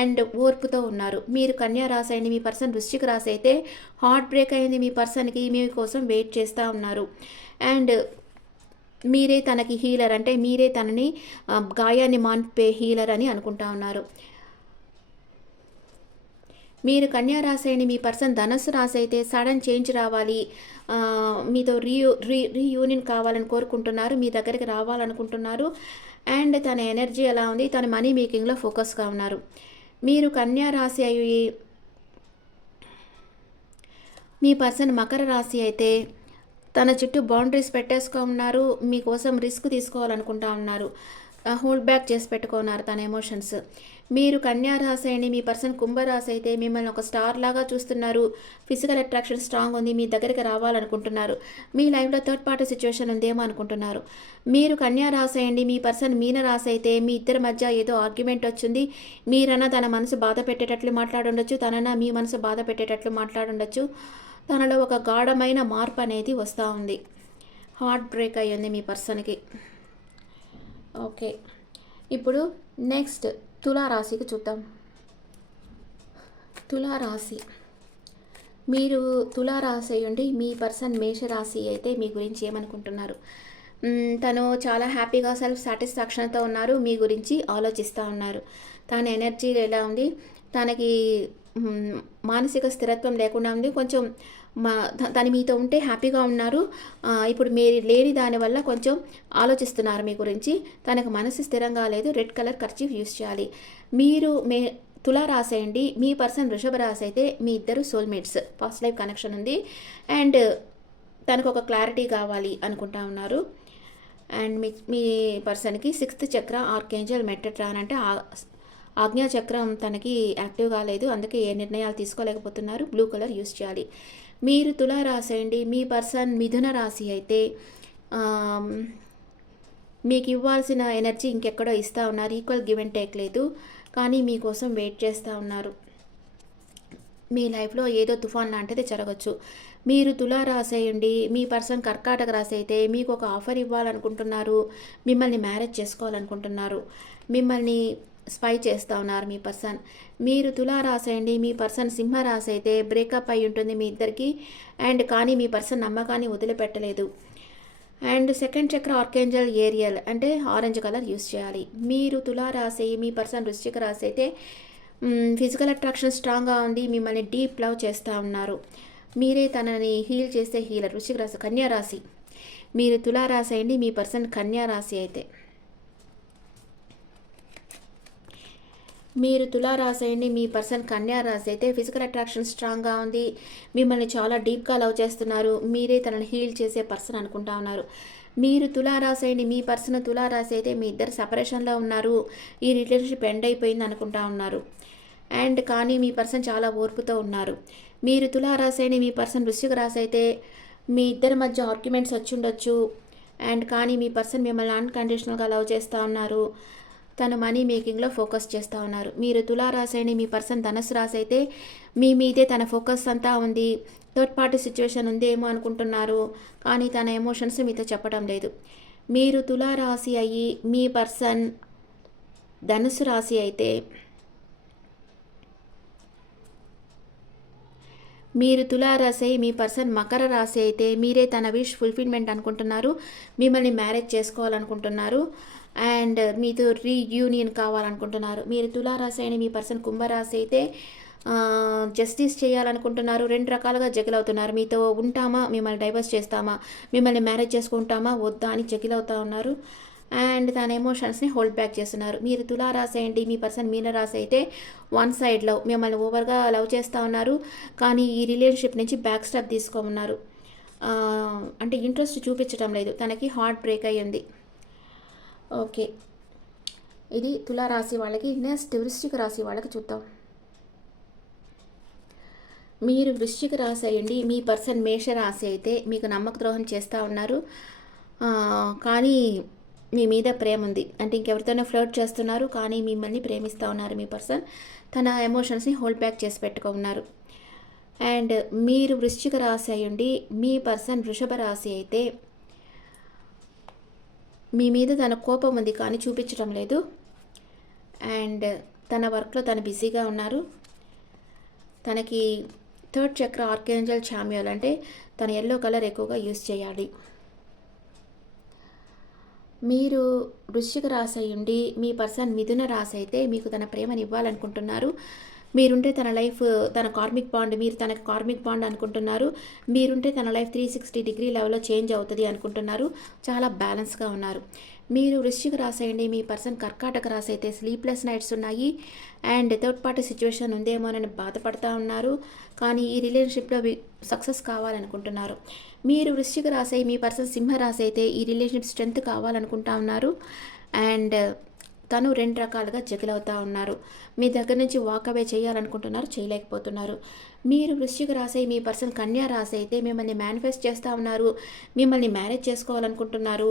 అండ్ ఓర్పుతో ఉన్నారు. మీరు కన్యా రాశి అయింది. మీ పర్సన్ వృశ్చిక రాశి అయితే హార్ట్ బ్రేక్ అయింది. మీ పర్సన్కి మీ కోసం వెయిట్ చేస్తూ ఉన్నారు అండ్ మీరే తనకి హీలర్, అంటే మీరే తనని గాయాన్ని మాన్పే హీలర్ అని అనుకుంటా ఉన్నారు. మీరు కన్యా రాశి అయిన మీ పర్సన్ ధనస్సు రాశి అయితే సడన్ చేంజ్ రావాలి, మీతో రీయూనియన్ కావాలని కోరుకుంటున్నారు, మీ దగ్గరికి రావాలనుకుంటున్నారు అండ్ తన ఎనర్జీ ఎలా ఉంది, తన మనీ మేకింగ్లో ఫోకస్గా ఉన్నారు. మీరు కన్యా రాశి అయ్యి మీ పర్సన్ మకర రాశి అయితే తన చుట్టూ బౌండరీస్ పెట్టేసుకో ఉన్నారు, మీకోసం రిస్క్ తీసుకోవాలనుకుంటా ఉన్నారు, హోల్డ్ బ్యాక్ చేసి పెట్టుకున్నారు తన ఎమోషన్స్. మీరు కన్యా రాశి అండి. మీ పర్సన్ కుంభరాశి అయితే మిమ్మల్ని ఒక స్టార్ లాగా చూస్తున్నారు, ఫిజికల్ అట్రాక్షన్ స్ట్రాంగ్ ఉంది, మీ దగ్గరికి రావాలనుకుంటున్నారు, మీ లైఫ్లో థర్డ్ పార్టీ సిచ్యువేషన్ ఉందేమో అనుకుంటున్నారు. మీరు కన్యా రాశి అండి. మీ పర్సన్ మీన రాశి అయితే మీ ఇద్దరి మధ్య ఏదో ఆర్గ్యుమెంట్ వచ్చింది, మీరన్నా తన మనసు బాధ పెట్టేటట్లు మాట్లాడుండొచ్చు, తనన్నా మీ మనసు బాధ పెట్టేటట్లు మాట్లాడుండొచ్చు. తనలో ఒక గాఢమైన మార్పు అనేది వస్తూ ఉంది. హార్ట్ బ్రేక్ అయ్యింది మీ పర్సన్కి. ఓకే, ఇప్పుడు నెక్స్ట్ తులారాశికి చూద్దాం. తులారాశి, మీరు తులారాశి అయ్యండి. మీ పర్సన్ మేషరాశి అయితే మీ గురించి ఏమనుకుంటున్నారు? తను చాలా హ్యాపీగా సెల్ఫ్ సాటిస్ఫాక్షన్తో ఉన్నారు, మీ గురించి ఆలోచిస్తూ ఉన్నారు. తన ఎనర్జీ ఎలా ఉంది, తనకి మానసిక స్థిరత్వం లేకుండా ఉంది, కొంచెం తను మీతో ఉంటే హ్యాపీగా ఉన్నారు, ఇప్పుడు మీరు లేని దానివల్ల కొంచెం ఆలోచిస్తున్నారు మీ గురించి. తనకు మనసు స్థిరంగా లేదు. రెడ్ కలర్ కర్చీఫ్ యూస్ చేయాలి. మీరు తులా రాసేయండి. మీ పర్సన్ వృషభ రాశి అయితే మీ ఇద్దరు సోల్మేట్స్, పాస్ట్ లైఫ్ కనెక్షన్ ఉంది అండ్ తనకు ఒక క్లారిటీ కావాలి అనుకుంటా ఉన్నారు. అండ్ మీ పర్సన్కి 6th చక్ర ఆర్కేంజల్ మెట్రట్రాన్ అంటే ఆజ్ఞా చక్రం తనకి యాక్టివ్ కాలేదు, అందుకే ఏ నిర్ణయాలు తీసుకోలేకపోతున్నారు. బ్లూ కలర్ యూస్ చేయాలి. మీరు తులా రాశి అండి. మీ పర్సన్ మిథున రాశి అయితే మీకు ఇవ్వాల్సిన ఎనర్జీ ఇంకెక్కడో ఇస్తూ ఉన్నారు, ఈక్వల్ గివ్ అండ్ టేక్ లేదు, కానీ మీకోసం వెయిట్ చేస్తూ ఉన్నారు. మీ లైఫ్లో ఏదో తుఫాన్ లాంటిది జరగచ్చు. మీరు తులా రాశి అయ్యండి. మీ పర్సన్ కర్కాటక రాశి అయితే మీకు ఒక ఆఫర్ ఇవ్వాలనుకుంటున్నారు, మిమ్మల్ని మ్యారేజ్ చేసుకోవాలనుకుంటున్నారు, మిమ్మల్ని స్పై చేస్తూ ఉన్నారు మీ పర్సన్. మీరు తులా రాసేయండి. మీ పర్సన్ సింహ రాశి అయితే బ్రేకప్ అయి ఉంటుంది మీ ఇద్దరికి అండ్ కానీ మీ పర్సన్ నమ్మకాన్ని వదిలిపెట్టలేదు. అండ్ సెకండ్ చక్ర ఆర్కేంజల్ ఏరియల్ అంటే ఆరెంజ్ కలర్ యూస్ చేయాలి. మీరు తులా రాశి, మీ పర్సన్ వృశ్చిక రాశి అయితే ఫిజికల్ అట్రాక్షన్ స్ట్రాంగ్గా ఉంది, మిమ్మల్ని డీప్ లవ్ చేస్తూ ఉన్నారు, మీరే తనని హీల్ చేసే హీలర్. వృశ్చిక రాశి. కన్యా రాశి, మీరు తులా రాశి అయ్యండి. మీ పర్సన్ కన్యా రాశి అయితే మీరు తులా రాశి అయ్యండి. మీ పర్సన్ కన్యా రాశి అయితే ఫిజికల్ అట్రాక్షన్ స్ట్రాంగ్గా ఉంది, మిమ్మల్ని చాలా డీప్గా లవ్ చేస్తున్నారు, మీరే తనని హీల్ చేసే పర్సన్ అనుకుంటా ఉన్నారు. మీరు తులా రాశి అయ్యండి. మీ పర్సన్ తులా రాశి అయితే మీ ఇద్దరు సపరేషన్లో ఉన్నారు, ఈ రిలేషన్షిప్ ఎండ్ అయిపోయింది అనుకుంటా ఉన్నారు అండ్ కానీ మీ పర్సన్ చాలా ఓర్పుతో ఉన్నారు. మీరు తులా రాశి అయ్యండి. మీ పర్సన్ వృశ్చిక రాశి అయితే మీ ఇద్దరి మధ్య ఆర్గ్యుమెంట్స్ వచ్చి ఉండొచ్చు అండ్ కానీ మీ పర్సన్ మిమ్మల్ని అన్కండిషనల్గా లవ్ చేస్తూ ఉన్నారు, తను మనీ మేకింగ్లో ఫోకస్ చేస్తూ ఉన్నారు. మీరు తులా రాశి అయిన మీ పర్సన్ ధనుసు రాశి అయితే మీ మీదే తన ఫోకస్ అంతా ఉంది, థర్డ్ పార్టీ సిచ్యువేషన్ ఉందేమో అనుకుంటున్నారు, కానీ తన ఎమోషన్స్ మీతో చెప్పడం లేదు. మీరు తులా రాశి అయ్యి మీ పర్సన్ ధనుసు రాశి అయితే మీరు తులారాశి మీ పర్సన్ మకర రాశి అయితే మీరే తన విష్ ఫుల్ఫిల్మెంట్ అనుకుంటున్నారు, మిమ్మల్ని మ్యారేజ్ చేసుకోవాలనుకుంటున్నారు అండ్ మీతో రీయూనియన్ కావాలనుకుంటున్నారు. మీరు తులారాశి అయిన మీ పర్సన్ కుంభరాశి అయితే జస్టిస్ చేయాలనుకుంటున్నారు, 2 రకాలుగా జగిల్ అవుతున్నారు. మీతో ఉంటామా, మిమ్మల్ని డైవర్స్ చేస్తామా, మిమ్మల్ని మ్యారేజ్ చేసుకుంటామా వద్దా అని జగిల్ అవుతూ ఉన్నారు అండ్ తన ఎమోషన్స్ని హోల్డ్ బ్యాక్ చేస్తున్నారు. మీరు తులారాశి అయ్యండి. మీ పర్సన్ మీనరాశి అయితే వన్ సైడ్ లవ్, మిమ్మల్ని ఓవర్గా లవ్ చేస్తూ ఉన్నారు, కానీ ఈ రిలేషన్షిప్ నుంచి బ్యాక్ స్టెప్ తీసుకోమన్నారు, అంటే ఇంట్రెస్ట్ చూపించడం లేదు, తనకి హార్ట్ బ్రేక్ అయ్యింది. ఓకే, ఇది తులారాశి వాళ్ళకి. నెక్స్ట్ వృశ్చిక రాశి వాళ్ళకి చూద్దాం. మీరు వృశ్చిక రాశి అయ్యండి, మీ పర్సన్ మేష రాశి అయితే మీకు నమ్మక ద్రోహం చేస్తూ ఉన్నారు. కానీ మీ మీద ప్రేమ ఉంది. అంటే ఇంకెవరితోనో ఫ్లర్ట్ చేస్తున్నారు, కానీ మిమ్మల్ని ప్రేమిస్తూ ఉన్నారు మీ పర్సన్. తన ఎమోషన్స్ని హోల్డ్ బ్యాక్ చేసి పెట్టుకున్నారు. అండ్ మీరు వృశ్చిక రాశి అయ్యండి, మీ పర్సన్ వృషభ రాశి అయితే మీ మీద తన కోపం ఉంది కానీ చూపించడం లేదు. అండ్ తన వర్క్లో తను బిజీగా ఉన్నారు. తనకి థర్డ్ చక్ర ఆర్కేంజల్ చామ్యూల్ అంటే తన ఎల్లో కలర్ ఎక్కువగా యూజ్ చేయాలి. మీరు వృశ్చిక రాశి అయ్యుండి మీ పర్సన్ మిథున రాశి అయితే మీకు తన ప్రేమని ఇవ్వాలనుకుంటున్నారు. మీరుంటే తన లైఫ్ తన కార్మిక్ బాండ్, మీరు తనకు కార్మిక్ బాండ్ అనుకుంటున్నారు. మీరుంటే తన లైఫ్ 360 డిగ్రీ లెవెల్లో చేంజ్ అవుతుంది అనుకుంటున్నారు. చాలా బ్యాలెన్స్గా ఉన్నారు. మీరు వృశ్చిక రాశి అయ్యండి, మీ పర్సన్ కర్కాటక రాశి అయితే స్లీప్లెస్ నైట్స్ ఉన్నాయి. అండ్ థర్డ్ పార్టీ సిచ్యువేషన్ ఉందేమోనని బాధపడుతూ ఉన్నారు. కానీ ఈ రిలేషన్షిప్లో సక్సెస్ కావాలనుకుంటున్నారు. మీరు వృశ్చిక రాశి అయ్యి మీ పర్సన్ సింహ రాశి అయితే ఈ రిలేషన్షిప్ స్ట్రెంత్ కావాలనుకుంటా ఉన్నారు. అండ్ తను 2 రకాలుగా జగిలవుతూ ఉన్నారు. మీ దగ్గర నుంచి వాకవే చేయాలనుకుంటున్నారు, చేయలేకపోతున్నారు. మీరు వృశ్చిక రాశి మీ పర్సన్ కన్యా రాశి అయితే మిమ్మల్ని మేనిఫెస్ట్ చేస్తూ ఉన్నారు. మిమ్మల్ని మ్యారేజ్ చేసుకోవాలనుకుంటున్నారు.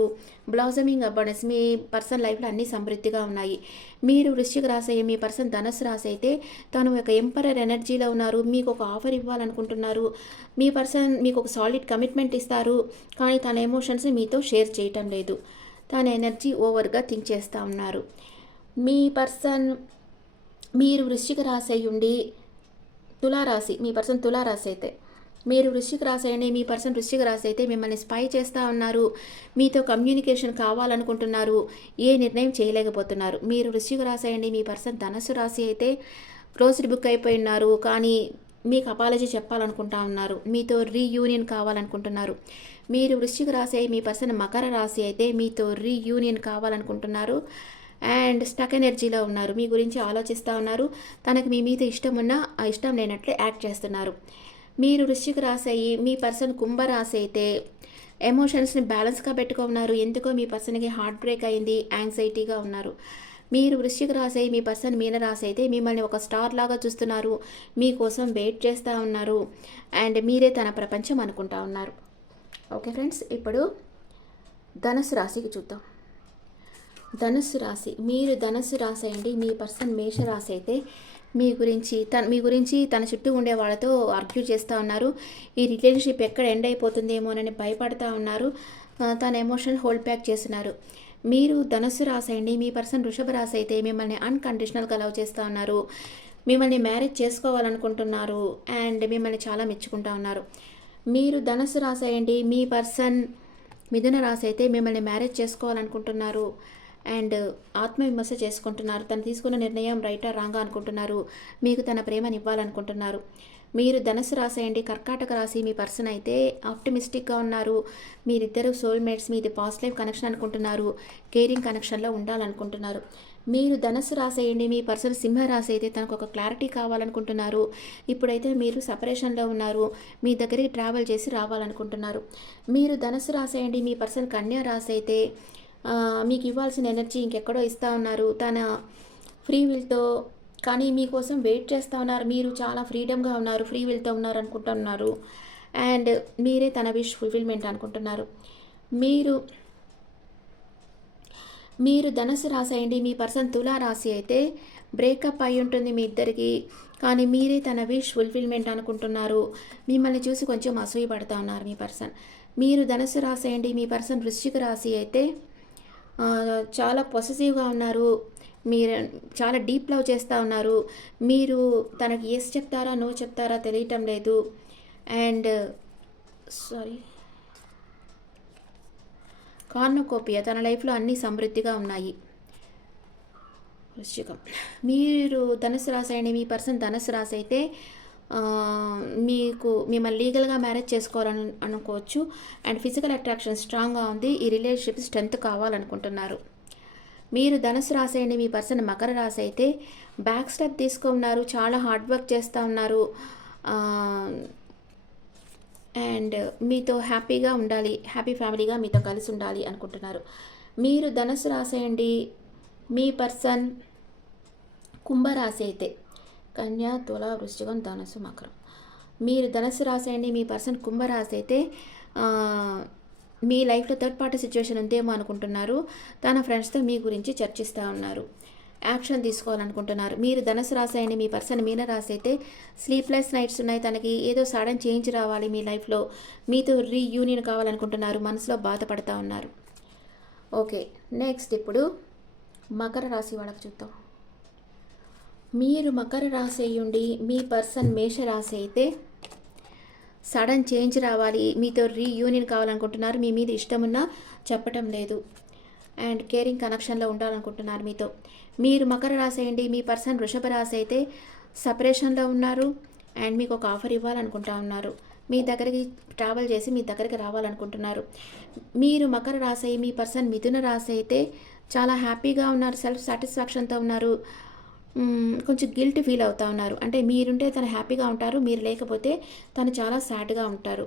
బ్లాజమింగ్ అబాండెన్స్, మీ పర్సన్ లైఫ్లో అన్నీ సమృద్ధిగా ఉన్నాయి. మీరు వృశ్చిక రాశి మీ పర్సన్ ధనుసు రాశి అయితే తను ఒక ఎంపరర్ ఎనర్జీలో ఉన్నారు. మీకు ఒక ఆఫర్ ఇవ్వాలనుకుంటున్నారు. మీ పర్సన్ మీకు ఒక సాలిడ్ కమిట్మెంట్ ఇస్తారు, కానీ తన ఎమోషన్స్ని మీతో షేర్ చేయటం లేదు. తన ఎనర్జీ ఓవర్గా థింక్ చేస్తూ ఉన్నారు. మీ పర్సన్ మీరు వృశ్చిక రాశి అయ్యుండి తులారాశి, మీ పర్సన్ తులారాశి అయితే మీరు వృశ్చిక రాశి అయ్యండి, మీ పర్సన్ వృశ్చిక రాశి అయితే మిమ్మల్ని స్పై చేస్తూ ఉన్నారు. మీతో కమ్యూనికేషన్ కావాలనుకుంటున్నారు. ఏ నిర్ణయం చేయలేకపోతున్నారు. మీరు వృశ్చిక రాశి అయ్యండి, మీ పర్సన్ ధనుసు రాశి అయితే క్లోజ్డ్ బుక్ అయిపోయి ఉన్నారు. కానీ మీకు అపాలజీ చెప్పాలనుకుంటా ఉన్నారు. మీతో రీయూనియన్ కావాలనుకుంటున్నారు. మీరు వృశ్చిక రాశి అయి మీ పర్సన్ మకర రాశి అయితే మీతో రీయూనియన్ కావాలనుకుంటున్నారు. అండ్ స్టక్ ఎనర్జీలో ఉన్నారు. మీ గురించి ఆలోచిస్తూ ఉన్నారు. తనకు మీ మీద ఇష్టం ఉన్నా ఆ ఇష్టం లేనట్లే యాక్ట్ చేస్తున్నారు. మీరు వృశ్చిక రాశి అయ్యి మీ పర్సన్ కుంభరాశి అయితే ఎమోషన్స్ని బ్యాలెన్స్గా పెట్టుకున్నారు. ఎందుకో మీ పర్సన్కి హార్ట్ బ్రేక్ అయింది, యాంగ్జైటీగా ఉన్నారు. మీరు వృశ్చిక రాశి మీ పర్సన్ మీన రాశి అయితే మిమ్మల్ని ఒక స్టార్ లాగా చూస్తున్నారు. మీకోసం వెయిట్ చేస్తూ ఉన్నారు. అండ్ మీరే తన ప్రపంచం అనుకుంటా ఉన్నారు. ఓకే ఫ్రెండ్స్, ఇప్పుడు ధనుసు రాశికి చూద్దాం. ధనుస్సు రాశి, మీరు ధనుస్సు రాశి అండి, మీ పర్సన్ మేష రాశి అయితే మీ గురించి తన చుట్టూ ఉండే వాళ్ళతో ఆర్గ్యూ చేస్తూ ఉన్నారు. ఈ రిలేషన్షిప్ ఎక్కడ ఎండ్ అయిపోతుందేమోనని భయపడతా ఉన్నారు. తన ఎమోషన్ హోల్డ్ బ్యాక్ చేస్తున్నారు. మీరు ధనుస్సు రాశి అండి, మీ పర్సన్ వృషభ రాశి అయితే మిమ్మల్ని అన్కండిషనల్గా లవ్ చేస్తూ ఉన్నారు. మిమ్మల్ని మ్యారేజ్ చేసుకోవాలనుకుంటున్నారు. అండ్ మిమ్మల్ని చాలా మెచ్చుకుంటూ ఉన్నారు. మీరు ధనుస్సు రాశి అండి, మీ పర్సన్ మిథున రాశి అయితే మిమ్మల్ని మ్యారేజ్ చేసుకోవాలనుకుంటున్నారు. అండ్ ఆత్మవిమర్శ చేసుకుంటున్నారు. తను తీసుకున్న నిర్ణయం రైటా రాంగా అనుకుంటున్నారు. మీకు తన ప్రేమని ఇవ్వాలనుకుంటున్నారు. మీరు ధనుసు రాశి అండి, కర్కాటక రాశి మీ పర్సన్ అయితే ఆప్టిమిస్టిక్గా ఉన్నారు. మీరిద్దరు సోల్మేట్స్, మీది పాస్ట్ లైఫ్ కనెక్షన్ అనుకుంటున్నారు. కేరింగ్ కనెక్షన్లో ఉండాలనుకుంటున్నారు. మీరు ధనుసు రాశి అండి, మీ పర్సన్ సింహ రాశి అయితే తనకు ఒక క్లారిటీ కావాలనుకుంటున్నారు. ఇప్పుడైతే మీరు సపరేషన్లో ఉన్నారు. మీ దగ్గరికి ట్రావెల్ చేసి రావాలనుకుంటున్నారు. మీరు ధనుసు రాశి అండి, మీ పర్సన్ కన్యా రాశి అయితే మీకు ఇవ్వాల్సిన ఎనర్జీ ఇంకెక్కడో ఇస్తూ ఉన్నారు తన ఫ్రీ విల్తో. కానీ మీకోసం వెయిట్ చేస్తూ ఉన్నారు. మీరు చాలా ఫ్రీడమ్గా ఉన్నారు, ఫ్రీ విల్తో ఉన్నారు అనుకుంటున్నారు. అండ్ మీరే తన విష్ ఫుల్ఫిల్మెంట్ అనుకుంటున్నారు. మీరు ధనుసు రాశి అయ్యండి, మీ పర్సన్ తులా రాశి అయితే బ్రేకప్ అయి ఉంటుంది మీ ఇద్దరికి. కానీ మీరే తన విష్ ఫుల్ఫిల్మెంట్ అనుకుంటున్నారు. మిమ్మల్ని చూసి కొంచెం అసూయపడుతూ ఉన్నారు మీ పర్సన్. మీరు ధనుసు రాశి అయ్యండి, మీ పర్సన్ వృశ్చిక రాశి అయితే చాలా పొసెసివ్గా ఉన్నారు. మీరు చాలా డీప్ లవ్ చేస్తూ ఉన్నారు. మీరు తనకి ఎస్ చెప్తారా నో చెప్తారా తెలియటం లేదు. అండ్ కార్నోకోపియా, తన లైఫ్లో అన్నీ సమృద్ధిగా ఉన్నాయి. వృశ్చికం, మీరు ధనుసు రాశి అండి, మీ పర్సన్ ధనుసు రాశి అయితే మిమ్మల్ని లీగల్గా మ్యారేజ్ చేసుకోవాలని అనుకోవచ్చు. అండ్ ఫిజికల్ అట్రాక్షన్ స్ట్రాంగ్గా ఉంది. ఈ రిలేషన్షిప్ స్ట్రెంత్ కావాలనుకుంటున్నారు. మీరు ధనుసు రాశి అండి, మీ పర్సన్ మకర రాశి అయితే బ్యాక్ స్టెప్ తీసుకున్నారు. చాలా హార్డ్ వర్క్ చేస్తూ ఉన్నారు. అండ్ మీతో హ్యాపీగా ఉండాలి, హ్యాపీ ఫ్యామిలీగా మీతో కలిసి ఉండాలి అనుకుంటున్నారు. మీరు ధనుసు రాశి అండి, మీ పర్సన్ కుంభరాశి అయితే కన్యా, తుల, వృశ్చికం, ధనుసు, మకరం. మీరు ధనుస్సు రాశి అండి, మీ పర్సన్ కుంభరాశి అయితే ఆ, మీ లైఫ్లో థర్డ్ పార్టీ సిచ్యువేషన్ ఉందేమో అనుకుంటున్నారు. తన ఫ్రెండ్స్తో మీ గురించి చర్చిస్తూ ఉన్నారు. యాక్షన్ తీసుకోవాలనుకుంటున్నారు. మీరు ధనుసు రాశి అండి, మీ పర్సన్ మీన రాశి అయితే స్లీప్లెస్ నైట్స్ ఉన్నాయి. తనకి ఏదో సడన్ చేంజ్ రావాలి మీ లైఫ్లో, మీతో రీయూనియన్ కావాలనుకుంటున్నారు. మనసులో బాధపడుతూ ఉన్నారు. ఓకే, నెక్స్ట్ ఇప్పుడు మకర రాశి వాళ్ళకి చూద్దాం. మీరు మకర రాశి అయ్యుండి మీ పర్సన్ మేష రాశి అయితే సడన్ చేంజ్ రావాలి, మీతో రీయూనియన్ కావాలనుకుంటున్నారు. మీ మీద ఇష్టమున్నా చెప్పటం లేదు అండ్ కేరింగ్ కనెక్షన్లో ఉండాలనుకుంటున్నారు మీతో. మీరు మకర రాశి అయ్యండి, మీ పర్సన్ వృషభ రాశి అయితే సపరేషన్లో ఉన్నారు అండ్ మీకు ఒక ఆఫర్ ఇవ్వాలనుకుంటా ఉన్నారు. మీ దగ్గరికి ట్రావెల్ చేసి మీ దగ్గరికి రావాలనుకుంటున్నారు. మీరు మకర రాశి అయ్యి మీ పర్సన్ మిథున రాశి అయితే చాలా హ్యాపీగా ఉన్నారు, సెల్ఫ్ సాటిస్ఫాక్షన్తో ఉన్నారు. కొంచెం గిల్ట్ ఫీల్ అవుతూ ఉన్నారు. అంటే మీరుంటే తను హ్యాపీగా ఉంటారు, మీరు లేకపోతే తను చాలా సాడ్గా ఉంటారు.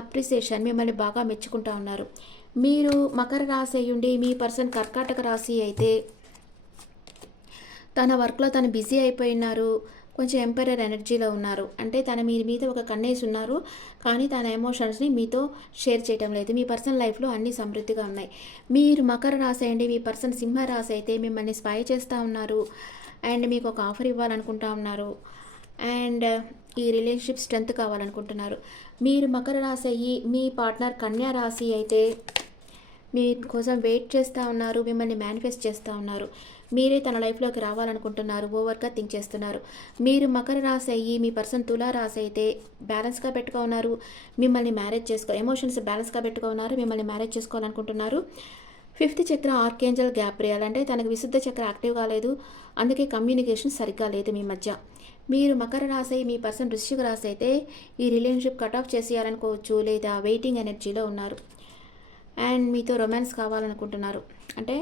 అప్రిసియేషన్, మిమ్మల్ని బాగా మెచ్చుకుంటూ ఉన్నారు. మీరు మకర రాశి అయ్యుండి మీ పర్సన్ కర్కాటక రాశి అయితే తన వర్క్లో తను బిజీ అయిపోయినారు, కొంచెం ఎంపైరర్ ఎనర్జీలో ఉన్నారు. అంటే తన మీ మీద ఒక కన్నేసి ఉన్నారు, కానీ తన ఎమోషన్స్ని మీతో షేర్ చేయడం లేదు. మీ పర్సనల్ లైఫ్లో అన్నీ సమృద్ధిగా ఉన్నాయి. మీరు మకర రాశి అండి, మీ పర్సన్ సింహ రాశి అయితే మిమ్మల్ని స్పై చేస్తూ ఉన్నారు అండ్ మీకు ఒక ఆఫర్ ఇవ్వాలనుకుంటా ఉన్నారు అండ్ ఈ రిలేషన్షిప్ స్ట్రెంత్ కావాలనుకుంటున్నారు. మీరు మకర రాశి అయ్యి మీ పార్ట్నర్ కన్యా రాశి అయితే మీ కోసం వెయిట్ చేస్తూ ఉన్నారు, మిమ్మల్ని మేనిఫెస్ట్ చేస్తూ ఉన్నారు. మీరే తన లైఫ్లోకి రావాలనుకుంటున్నారు, ఓవర్గా థింక్ చేస్తున్నారు. మీరు మకర రాశి అయ్యి మీ పర్సన్ తులా రాశి అయితే బ్యాలెన్స్గా పెట్టుకున్నారు, మిమ్మల్ని మ్యారేజ్ ఎమోషన్స్ బ్యాలెన్స్గా పెట్టుకున్నారు, మిమ్మల్ని మ్యారేజ్ చేసుకోవాలనుకుంటున్నారు. ఫిఫ్త్ చక్ర ఆర్కేంజల్ గ్యాబ్రియల్, అంటే తనకు విశుద్ధ చక్ర యాక్టివ్ కాలేదు, అందుకే కమ్యూనికేషన్ సరిగ్గా లేదు మీ మధ్య. మీరు మకర రాశి మీ పర్సన్ వృశ్చిక రాశి అయితే ఈ రిలేషన్షిప్ కట్ ఆఫ్ చేసేయాలనుకోవచ్చు, లేదా వెయిటింగ్ ఎనర్జీలో ఉన్నారు అండ్ మీతో రొమాన్స్ కావాలనుకుంటున్నారు. అంటే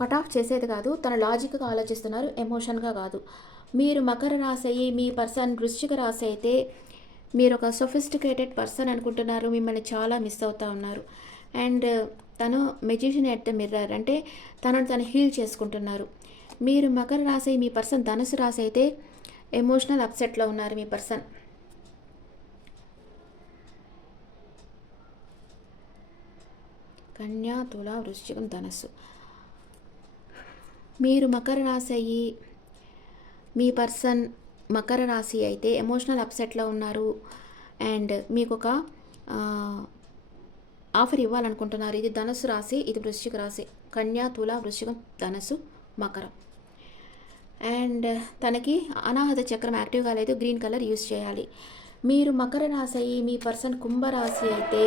కట్ ఆఫ్ చేసేది కాదు, తన లాజిక్గా ఆలోచిస్తున్నారు, ఎమోషన్గా కాదు. మీరు మకర రాశి అయ్యి మీ పర్సన్ వృశ్చిక రాశి అయితే మీరు ఒక సొఫిస్టికేటెడ్ పర్సన్ అనుకుంటున్నారు, మిమ్మల్ని చాలా మిస్ అవుతూ ఉన్నారు అండ్ తను మెజిషియన్ ఎట్ ద మిర్రర్, అంటే తను హీల్ చేసుకుంటున్నారు. మీరు మకర రాశి మీ పర్సన్ ధనుసు రాశి అయితే ఎమోషనల్ అప్సెట్లో ఉన్నారు మీ పర్సన్. కన్యా తుల వృశ్చికం ధనస్సు. మీరు మకర రాశి అయ్యి మీ పర్సన్ మకర రాశి అయితే ఎమోషనల్ అప్సెట్లో ఉన్నారు అండ్ మీకు ఒక ఆఫర్ ఇవ్వాలనుకుంటున్నారు. ఇది ధనుసు రాశి, ఇది వృశ్చిక రాశి. కన్యా తుల వృశ్చికం ధనుసు మకరం. అండ్ తనకి అనాహత చక్రం యాక్టివ్గా లేదు, గ్రీన్ కలర్ యూస్ చేయాలి. మీరు మకర రాశి అయ్యి మీ పర్సన్ కుంభరాశి అయితే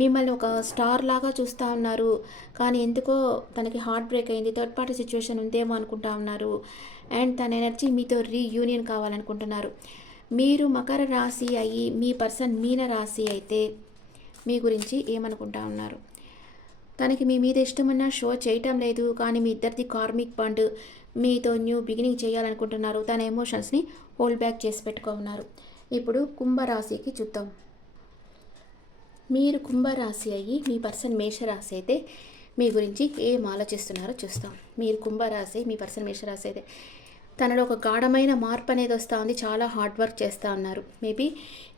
మిమ్మల్ని ఒక స్టార్ లాగా చూస్తూ ఉన్నారు, కానీ ఎందుకో తనకి హార్ట్ బ్రేక్ అయింది, థర్డ్ పార్టీ సిచ్యువేషన్ ఉందేమో అనుకుంటా ఉన్నారు అండ్ తన ఎనర్జీ మీతో రీయూనియన్ కావాలనుకుంటున్నారు. మీరు మకర రాశి అయ్యి మీ పర్సన్ మీన రాశి అయితే మీ గురించి ఏమనుకుంటా ఉన్నారు. తనకి మీ మీద ఇష్టమన్నా షో చేయటం లేదు, కానీ మీ ఇద్దరిది కార్మిక్ బాండ్, మీతో న్యూ బిగినింగ్ చేయాలనుకుంటున్నారు. తన ఎమోషన్స్ని హోల్డ్ బ్యాక్ చేసి పెట్టుకున్నారు. ఇప్పుడు కుంభరాశికి చూద్దాం. మీరు కుంభరాశి అయ్యి మీ పర్సన్ మేషరాశి అయితే మీ గురించి ఏం ఆలోచిస్తున్నారో చూస్తాం. మీరు కుంభరాశి మీ పర్సన్ మేషరాశి అయితే తనలో ఒక గాఢమైన మార్పు అనేది వస్తూ ఉంది, చాలా హార్డ్ వర్క్ చేస్తూ ఉన్నారు. మేబీ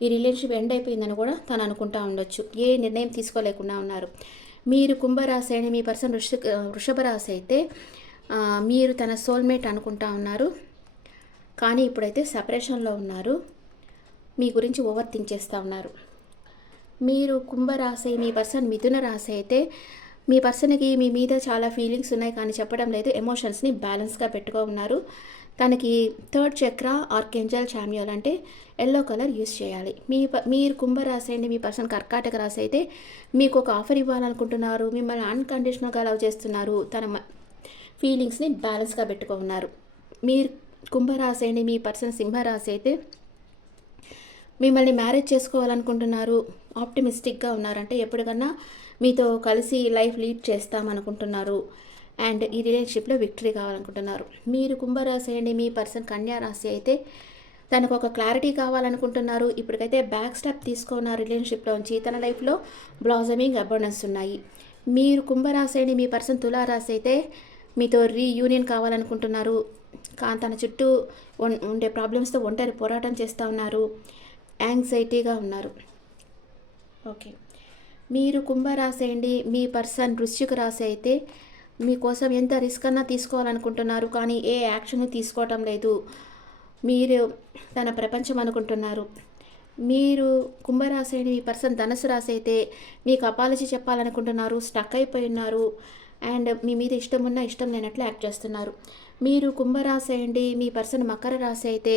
ఈ రిలేషన్షిప్ ఎండ్ అయిపోయిందని కూడా తను అనుకుంటా ఉండొచ్చు, ఏ నిర్ణయం తీసుకోలేకుండా ఉన్నారు. మీరు కుంభరాశి అని మీ పర్సన్ వృషభ రాశి అయితే మీరు తన సోల్మేట్ అనుకుంటా ఉన్నారు, కానీ ఇప్పుడైతే సపరేషన్లో ఉన్నారు, మీ గురించి ఓవర్ థింక్ చేస్తూ ఉన్నారు. మీరు కుంభరాశి మీ పర్సన్ మిథున రాశి అయితే మీ పర్సన్కి మీ మీద చాలా ఫీలింగ్స్ ఉన్నాయి, కానీ చెప్పడం లేదు, ఎమోషన్స్ని బ్యాలెన్స్గా పెట్టుకో ఉన్నారు. తనకి థర్డ్ చక్ర ఆర్కేంజల్ చామ్యూల్, అంటే ఎల్లో కలర్ యూస్ చేయాలి. మీరు కుంభరాశి అండి, మీ పర్సన్ కర్కాటక రాశి అయితే మీకు ఒక ఆఫర్ ఇవ్వాలనుకుంటున్నారు, మిమ్మల్ని అన్కండిషనల్గా లవ్ చేస్తున్నారు, తన ఫీలింగ్స్ని బ్యాలెన్స్గా పెట్టుకో ఉన్నారు. మీరు కుంభరాశి అండి, మీ పర్సన్ సింహరాశి అయితే మిమ్మల్ని మ్యారేజ్ చేసుకోవాలనుకుంటున్నారు, ఆప్టిమిస్టిక్గా ఉన్నారంటే ఎప్పటికన్నా మీతో కలిసి లైఫ్ లీడ్ చేస్తామనుకుంటున్నారు అండ్ ఈ రిలేషన్షిప్లో విక్టరీ కావాలనుకుంటున్నారు. మీరు కుంభరాశి అండి, మీ పర్సన్ కన్యా రాశి అయితే తనకు ఒక క్లారిటీ కావాలనుకుంటున్నారు. ఇప్పటికైతే బ్యాక్ స్టెప్ తీసుకున్నారు రిలేషన్షిప్లోంచి, తన లైఫ్లో బ్లాజమింగ్ అబండెన్స్ ఉన్నాయి. మీరు కుంభరాశి అండి, మీ పర్సన్ తులారాశి అయితే మీతో రీయూనియన్ కావాలనుకుంటున్నారు, కానీ తన చుట్టూ ఉండే ప్రాబ్లమ్స్తో ఒంటరి పోరాటం చేస్తూ ఉన్నారు. యాంగ్జైటీగా ఉన్నారు. ఓకే. మీరు కుంభరాశి అండి. మీ పర్సన్ వృశ్చిక రాశి అయితే మీకోసం ఎంత రిస్క్ అన్నా తీసుకోవాలనుకుంటున్నారు, కానీ ఏ యాక్షన్ తీసుకోవటం లేదు. మీరు తన ప్రపంచం అనుకుంటున్నారు. మీరు కుంభరాశి అండి. మీ పర్సన్ ధనుసు రాశి అయితే మీకు అపాలజీ చెప్పాలనుకుంటున్నారు, స్టక్ అయిపోయి ఉన్నారు అండ్ మీ మీద ఇష్టం ఉన్నా ఇష్టం లేనట్లు యాక్ట్ చేస్తున్నారు. మీరు కుంభరాశి అండి. మీ పర్సన్ మకర రాశి అయితే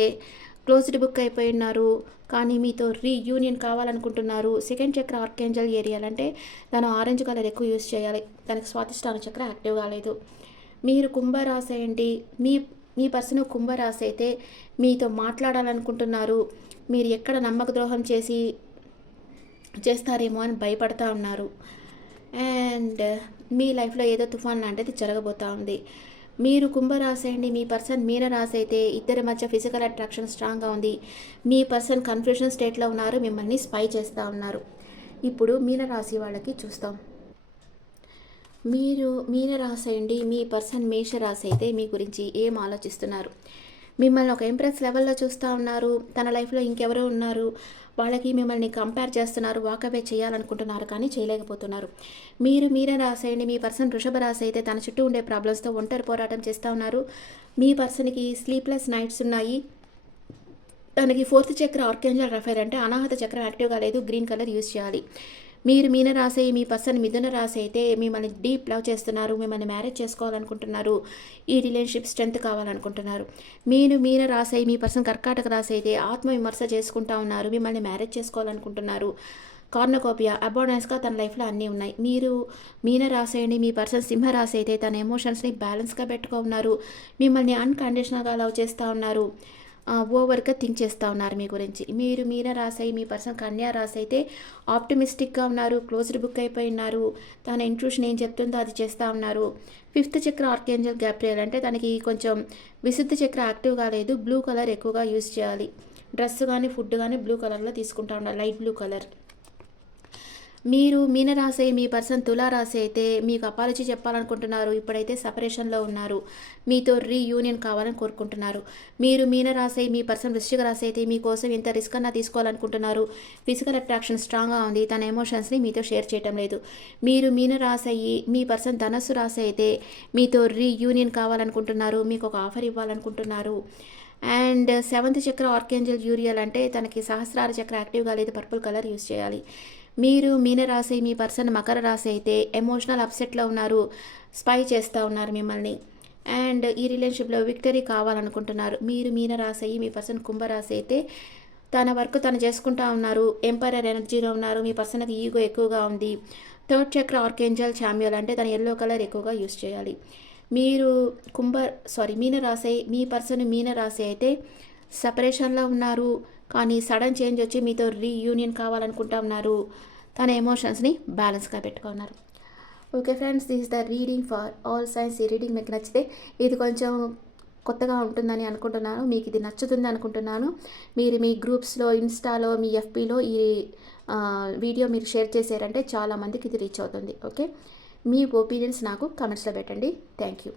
క్లోజ్డ్ బుక్ అయిపోయి ఉన్నారు, కానీ మీతో రీయూనియన్ కావాలనుకుంటున్నారు. సెకండ్ చక్ర ఆర్కేంజల్ ఏరియల్ అంటే తను ఆరెంజ్ కలర్ ఎక్కువ యూజ్ చేయాలి. తనకి స్వాతిష్టాన చక్ర యాక్టివ్ కాలేదు. మీరు కుంభరాశి అండి. మీ మీ పర్సన్ కుంభరాశి అయితే మీతో మాట్లాడాలనుకుంటున్నారు. మీరు ఎక్కడ నమ్మక ద్రోహం చేస్తారేమో అని భయపడతా ఉన్నారు. అండ్ మీ లైఫ్లో ఏదో తుఫాన్ లాంటిది జరగబోతూ ఉంది. మీరు కుంభరాశి అండి. మీ పర్సన్ మీనరాశి అయితే ఇద్దరి మధ్య ఫిజికల్ అట్రాక్షన్ స్ట్రాంగ్గా ఉంది. మీ పర్సన్ కన్ఫ్యూషన్ స్టేట్లో ఉన్నారు, మిమ్మల్ని స్పై చేస్తూ ఉన్నారు. ఇప్పుడు మీనరాశి వాళ్ళకి చూస్తాం. మీరు మీనరాశి అండి. మీ పర్సన్ మేషరాశి అయితే మీ గురించి ఏం ఆలోచిస్తున్నారు? మిమ్మల్ని ఒక ఇంప్రెస్ లెవెల్లో చూస్తూ ఉన్నారు. తన లైఫ్లో ఇంకెవరో ఉన్నారు, వాళ్ళకి మిమ్మల్ని కంపేర్ చేస్తున్నారు, వాకవే చేయాలనుకుంటున్నారు, కానీ చేయలేకపోతున్నారు. మీరు మీరే రాసేయండి. మీ పర్సన్ వృషభ రాశి అయితే తన చుట్టూ ఉండే ప్రాబ్లమ్స్తో ఒంటరి పోరాటం చేస్తూ ఉన్నారు. మీ పర్సన్కి స్లీప్లెస్ నైట్స్ ఉన్నాయి. తనకి ఫోర్త్ చక్ర ఆర్కేంజల్ రఫైర్ అంటే అనాహత చక్రం యాక్టివ్గా లేదు, గ్రీన్ కలర్ యూజ్ చేయాలి. మీరు మీన రాశి, మీ పర్సన్ మిథున రాశి అయితే మిమ్మల్ని డీప్ లవ్ చేస్తున్నారు, మిమ్మల్ని మ్యారేజ్ చేసుకోవాలనుకుంటున్నారు, ఈ రిలేషన్షిప్ స్ట్రెంత్ కావాలనుకుంటున్నారు. మీరు మీన రాశి, మీ పర్సన్ కర్కాటక రాశి అయితే ఆత్మవిమర్శ చేసుకుంటా ఉన్నారు, మిమ్మల్ని మ్యారేజ్ చేసుకోవాలనుకుంటున్నారు. కార్నకోపియా అబాండెన్స్గా తన లైఫ్లో అన్నీ ఉన్నాయి. మీరు మీన రాసేయండి. మీ పర్సన్ సింహరాశి అయితే తన ఎమోషన్స్ని బ్యాలెన్స్గా పెట్టుకున్నారు, మిమ్మల్ని అన్కండిషనల్గా లవ్ చేస్తూ ఉన్నారు, ఓవర్గా థింక్ చేస్తూ ఉన్నారు మీ గురించి. మీరు మీన రాశి, మీ పర్సన్ కన్యా రాశి అయితే ఆప్టిమిస్టిక్గా ఉన్నారు, క్లోజ్డ్ బుక్ అయిపోయి ఉన్నారు, తన ఇంట్యూషన్ ఏం చెప్తుందో అది చేస్తూ ఉన్నారు. ఫిఫ్త్ చక్ర ఆర్కేంజల్ గ్యాబ్రియల్ అంటే తనకి కొంచెం విశుద్ధ చక్ర యాక్టివ్గా లేదు, బ్లూ కలర్ ఎక్కువగా యూజ్ చేయాలి. డ్రెస్ కానీ ఫుడ్ కానీ బ్లూ కలర్లో తీసుకుంటా ఉన్నారు, లైట్ బ్లూ కలర్. మీరు మీనరాశి, మీ పర్సన్ తులారాశి అయితే మీకు అపాలజీ చెప్పాలనుకుంటున్నారు, ఇప్పుడైతే సపరేషన్లో ఉన్నారు, మీతో రీయూనియన్ కావాలని కోరుకుంటున్నారు. మీరు మీనరాశి, మీ పర్సన్ వృశ్చిక రాశి అయితే మీకోసం ఎంత రిస్క్ అన్నా తీసుకోవాలనుకుంటున్నారు, ఫిజికల్ అట్రాక్షన్ స్ట్రాంగ్గా ఉంది, తన ఎమోషన్స్ని మీతో షేర్ చేయటం లేదు. మీరు మీనరాశి, మీ పర్సన్ ధనస్సు రాశి అయితే మీతో రీయూనియన్ కావాలనుకుంటున్నారు, మీకు ఒక ఆఫర్ ఇవ్వాలనుకుంటున్నారు. అండ్ సెవెంత్ చక్ర ఆర్కేంజల్ యూరియల్ అంటే తనకి సహస్రార చక్ర యాక్టివ్గా లేదు, పర్పుల్ కలర్ యూజ్ చేయాలి. మీరు మీనరాశి, మీ పర్సన్ మకర రాశి అయితే ఎమోషనల్ అప్సెట్లో ఉన్నారు, స్పై చేస్తూ ఉన్నారు మిమ్మల్ని, అండ్ ఈ రిలేషన్షిప్లో విక్టరీ కావాలనుకుంటున్నారు. మీరు మీనరాశి, మీ పర్సన్ కుంభరాశి అయితే తన వర్క్ తను చేసుకుంటూ ఉన్నారు, ఎంపైరర్ ఎనర్జీలో ఉన్నారు, మీ పర్సన్కి ఈగో ఎక్కువగా ఉంది. థర్డ్ చక్ర ఆర్కేంజల్ చామ్యుల్ అంటే తన ఎల్లో కలర్ ఎక్కువగా యూజ్ చేయాలి. మీరు మీనరాశి, మీ పర్సన్ మీనరాశి అయితే సపరేషన్లో ఉన్నారు, కానీ సడన్ చేంజ్ వచ్చి మీతో రీయూనియన్ కావాలనుకుంటా ఉన్నారు, తన ఎమోషన్స్ని బ్యాలెన్స్గా పెట్టుకున్నారు. Okay friends, this is the reading for all science. ఈ రీడింగ్ మీకు నచ్చితే, ఇది కొంచెం కొత్తగా ఉంటుందని అనుకుంటున్నాను, మీకు ఇది నచ్చుతుంది అనుకుంటున్నాను. మీరు మీ గ్రూప్స్లో, ఇన్స్టాలో, మీ ఎఫ్బీలో ఈ వీడియో మీరు షేర్ చేశారంటే చాలామందికి ఇది రీచ్ అవుతుంది. ఓకే, మీ ఒపీనియన్స్ నాకు కమెంట్స్లో పెట్టండి. Thank you.